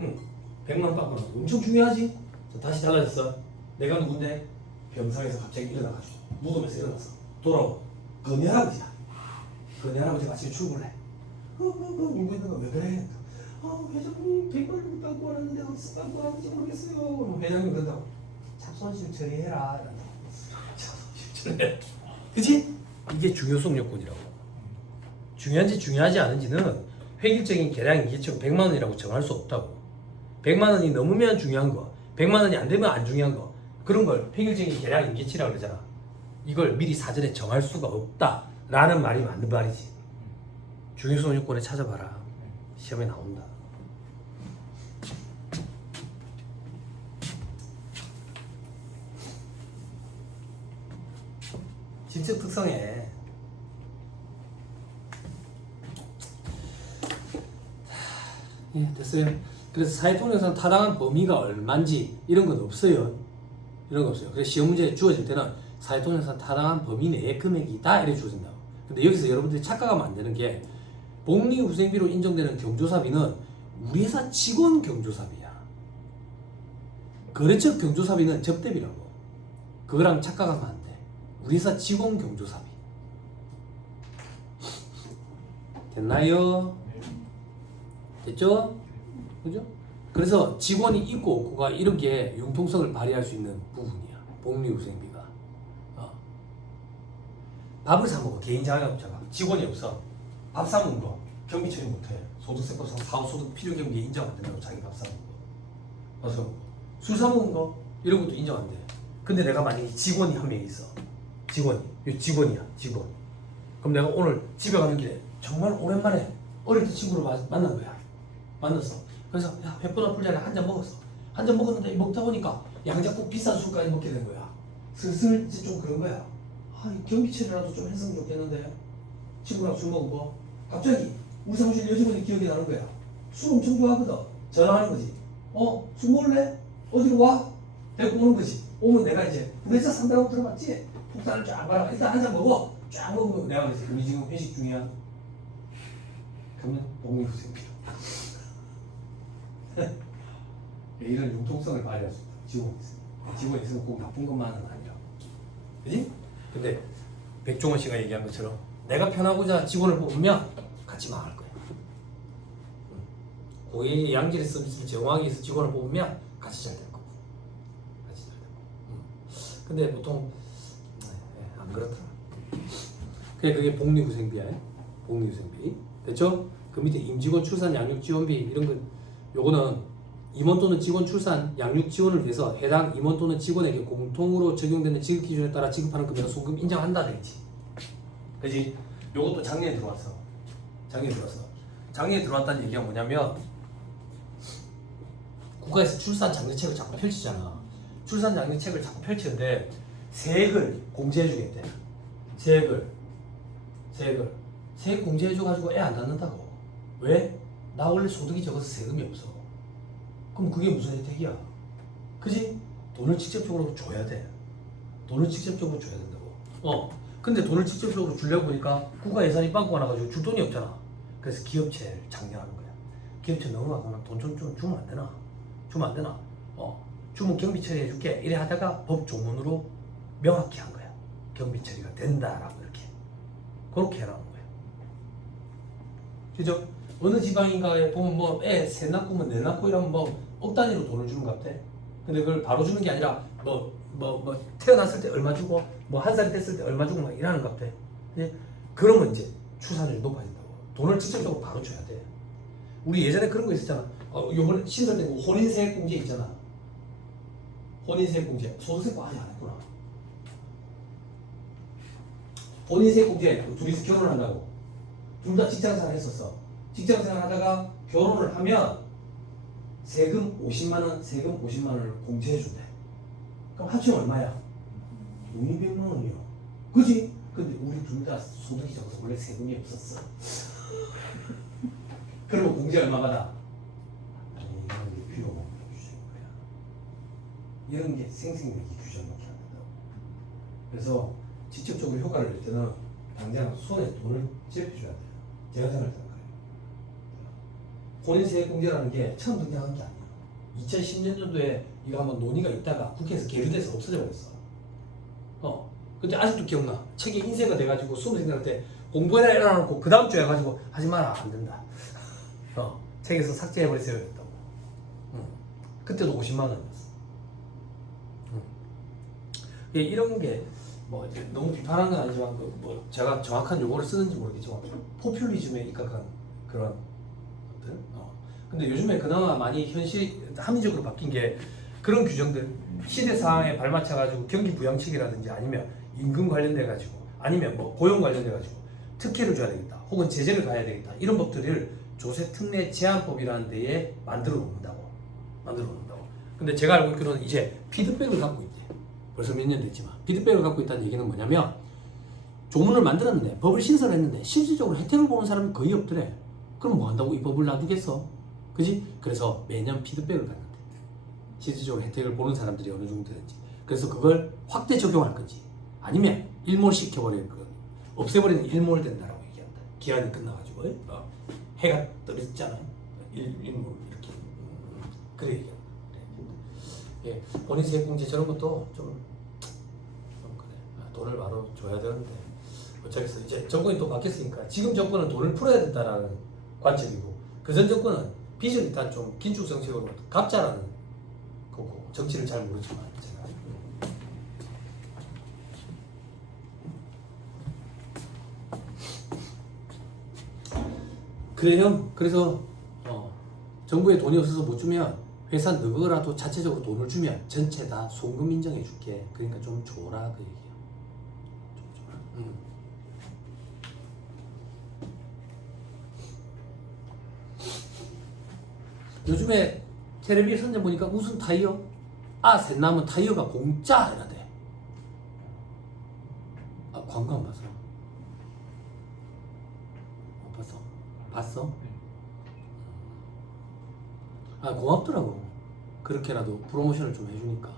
응. 100만 빵꾸 났어. 엄청 중요하지? 자, 다시 달라졌어. 내가 누군데? 병상에서 갑자기 일어나가지고 무덤에서 일어났어. 돌아와. 그네 할아버지야. 그네 할아버지가 아침에 출근해. 울고 있는 거 왜 그래? 회장님 100만 원 빵꾸 왔는데 어디서 빵꾸 왔는지 모르겠어요. 회장님 그런다고 잡손실 처리해라. 잡손실 처리해. 그치? 이게 중요성 요건이라고. 중요한지 중요하지 않은지는 획일적인 계량 인계치로 100만 원이라고 정할 수 없다고. 100만 원이 넘으면 중요한 거, 100만 원이 안 되면 안 중요한 거, 그런 걸 획일적인 계량 인계치라고 그러잖아. 이걸 미리 사전에 정할 수가 없다라는 말이 맞는 말이지. 중요성 요건에 찾아봐라. 시험에 나온다. 실적 특성에 예, 됐어요. 그래서 사회통념상 타당한 범위가 얼마인지 이런 건 없어요. 이런 거 없어요. 그래서 시험 문제 주어질 때는 사회통념상 타당한 범위 내의 금액이다 이렇게 주어진다고. 근데 여기서 여러분들이 착각하면 안 되는 게 복리후생비로 인정되는 경조사비는 우리 회사 직원 경조사비야. 거래처 경조사비는 접대비라고. 그거랑 착각하면 안 돼. 우리 회사 직원 경조사비. 됐나요? 됐죠? 그죠? 그래서 직원이 있고 없고가 이런 게 융통성을 발휘할 수 있는 부분이야. 복리후생비가. 밥을 사 먹어. 개인 자영업자가. 직원이 없어. 밥 사 먹는 거. 경비 처리 못해. 소득세법상 사후소득 필요 경비에 인정 안 된다고 자기 밥 사 먹는 거. 그래서 술 사 먹는 거 이런 것도 인정 안 돼. 근데 내가 만약에 직원이 한 명 있어. 직원이야. 직원. 그럼 내가 오늘 집에 가는 길에 정말 오랜만에 어릴 때 친구를 만난 거야. 만났어. 그래서 야, 횃불 풀자리 한 잔 먹었어. 한 잔 먹었는데 먹다 보니까 양자국 비싼 술까지 먹게 된 거야. 슬슬 이제 좀 그런 거야. 아, 이 경비 처리라도 좀 했으면 좋겠는데. 친구랑 술 먹고 갑자기 우리 사무실 여직원이 기억이 나는 거야. 술 엄청 좋아하거든. 전화하는 거지. 술 먹을래? 어디로 와? 데리고 오는 거지. 오면 내가 이제 우리 회사 산다고 들어봤지? 폭탄을 쫙 말아. 일단 한 잔 먹어. 쫙 먹으면 내가 그랬지. 우리 지금 회식 중이야. 그러면 복리후생비. 이런 융통성을 발휘할 수 있다. 직원이 있으면 꼭 나쁜 것만은 아니라. 그지? 근데 백종원 씨가 얘기한 것처럼 내가 편하고자 직원을 뽑으면 같이 망할 거야. 고객의 양질의 서비스를 제공하기 위해서 직원을 뽑으면 같이 잘 될 거고. 같이 잘 될 거고. 근데 보통 안 그렇더라. 그게 복리후생비야. 복리후생비. 됐죠? 그 밑에 임직원 출산 양육 지원비 이런 거 요거는 임원 또는 직원 출산 양육 지원을 위해서 해당 임원 또는 직원에게 공통으로 적용되는 지급 기준에 따라 지급하는 금액을 소금 인정한다 되지. 그지? 요것도 작년에 들어왔어. 작년에 들어왔다는 얘기가 뭐냐면 국가에서 출산 장려책을 자꾸 펼치잖아. 출산 장려책을 자꾸 펼치는데 세액을 공제해주겠대. 세액 공제해줘가지고 애 안 낳는다고. 왜? 나 원래 소득이 적어서 세금이 없어. 그럼 그게 무슨 혜택이야? 그지? 돈을 직접적으로 줘야 돼. 돈을 직접적으로 줘야 된다고. 근데 돈을 직접적으로 주려고 보니까 국가 예산이 빵꾸가 나가지고 줄 돈이 없잖아. 그래서 기업체를 장려하는 거야. 기업체 너무 많으면 돈 좀 주면 안 되나? 주면 경비 처리해줄게. 이래 하다가 법 조문으로 명확히 한 거야. 경비 처리가 된다라고 이렇게. 그렇게 해라는 거야. 그죠? 어느 지방인가에 보면 뭐 애 셋 낳고면 넷 낳고 이러면 뭐 억 단위로 돈을 주는 것 같아. 근데 그걸 바로 주는 게 아니라 뭐 태어났을 때 얼마 주고 뭐 한 살이 됐을 때 얼마 주고 막 이러는 것 같아. 그러면 이제 출산율이 높아진다고. 돈을 직접적으로 바로 줘야 돼. 우리 예전에 그런 거 있었잖아. 요번에 신설된 거 혼인세액공제 있잖아. 혼인세액공제. 소득세법 아직 안 했구나. 혼인세액공제 둘이서 결혼한다고. 둘 다 직장생활 했었어. 직장생활 하다가 결혼을 하면 세금 50만 원을 공제해준대. 그럼 합치면 얼마야? 200만 원이요. 그지? 근데 우리 둘 다 소득이 적어서 원래 세금이 없었어. 그러면 공제 얼마 받아? 아니, 이런 게 필요가 없다고 주시는 거야. 이런 게 생생하게 규정밖에 안 된다고. 그래서 직접적으로 효과를 낼 때는 당장 손에 돈을 지급해줘야 돼요. 제가 생각할 때는 그래요. 혼인세액공제라는 게 처음 등장한 게 아니야. 2010년도에 이거 한번 논의가 있다가 국회에서 계류돼서 없어져 버렸어. 근데 아직도 기억나. 책이 인쇄가 돼가지고 수험생들할 때 공부해라 이러놓고 그 다음 주에 해가지고 하지 마라 안 된다. 책에서 삭제해버리세요 했다고. 그때도 50만 원이었어. 이런 게 뭐 너무 비판한 건 아니지만 뭐 제가 정확한 용어를 쓰는지 모르겠지만 포퓰리즘에 입각한 그런 것들. 근데 요즘에 그나마 많이 합리적으로 바뀐 게 그런 규정들 시대상에 발맞춰가지고 경기 부양책이라든지 아니면 임금 관련돼 가지고 아니면 뭐 고용 관련돼 가지고 특혜를 줘야 되겠다 혹은 제재를 가해야 되겠다 이런 법들을 조세 특례 제한법이라는 데에 만들어 놓는다고. 근데 제가 알고 있기로는 이제 피드백을 갖고 있대. 벌써 몇 년 됐지만 피드백을 갖고 있다는 얘기는 뭐냐면 조문을 만들었는데 법을 신설했는데 실질적으로 혜택을 보는 사람이 거의 없더래. 그럼 뭐 한다고 이 법을 놔두겠어? 그지? 그래서 매년 피드백을 받는데 실질적으로 혜택을 보는 사람들이 어느 정도 되는지. 그래서 그걸 확대 적용할 건지 아니면 일몰시켜버릴 거 없애버리는 일몰 된다라고 얘기한다. 기한이 끝나가지고 해가 떨어졌잖아요. 일몰 이렇게 그래 얘기한다. 예, 본인세액공제 저런 것도 좀 그래. 돈을 바로 줘야 되는데 어쩌겠어. 이제 정권이 또 바뀌었으니까 지금 정권은 돈을 풀어야 된다라는 관점이고 그 전 정권은 빚은 일단 좀 긴축 정책으로 갚자라는 거고 정치를 잘 모르지만 제가 그래요. 그래서 정부에 돈이 없어서 못 주면 회사 너거라도 자체적으로 돈을 주면 전체 다 송금 인정해 줄게. 그러니까 좀 줘라 그 얘기야. 좀 줘라. 요즘에 텔레비 선전 보니까 무슨 타이어? 셋 남은 타이어가 공짜 이러대. 광고 안 봤어? 못 봤어? 봤어? 고맙더라고. 그렇게라도 프로모션을 좀 해주니까.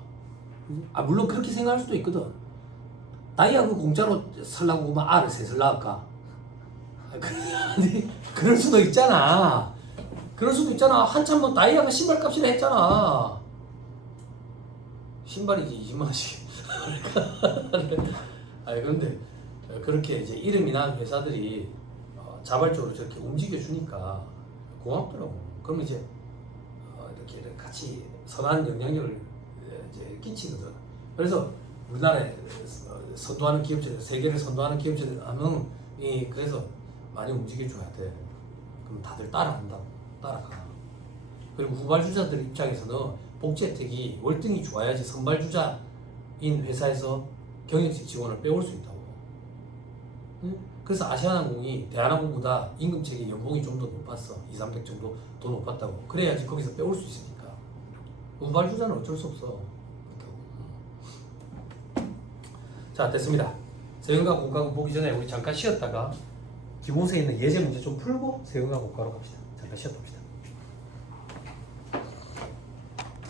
물론 그렇게 생각할 수도 있거든. 나이야 그 공짜로 살라고 막 알을 셋을 낳을까? 그럴 수도 있잖아. 그럴 수도 있잖아. 한참 뭐 나이아가 신발 값이나 했잖아. 신발이지 20만 원씩. 그런데 그렇게 이제 이름이 난 회사들이 자발적으로 저렇게 움직여 주니까 고맙더라고. 그러면 이제 이렇게 같이 선한 영향력을 이제 끼치거든. 그래서 우리나라에 선도하는 기업체들, 세계를 선도하는 기업체들 하면 그래서 많이 움직여 줘야 돼. 그럼 다들 따라간다고. 따라가. 그리고 후발주자들 입장에서는 복지 혜택이 월등히 좋아야지 선발주자인 회사에서 경영직 지원을 빼올 수 있다고. 응? 그래서 아시아나항공이 대한항공보다 임금체계 연봉이 좀 더 높았어. 200~300 정도 더 높았다고. 그래야지 거기서 빼올 수 있으니까. 후발주자는 어쩔 수 없어. 자, 됐습니다. 세금과 공과금 보기 전에 우리 잠깐 쉬었다가 기본서에 있는 예제 문제 좀 풀고 세금과 공과로 갑시다. 잠깐 쉬었다 봅시다.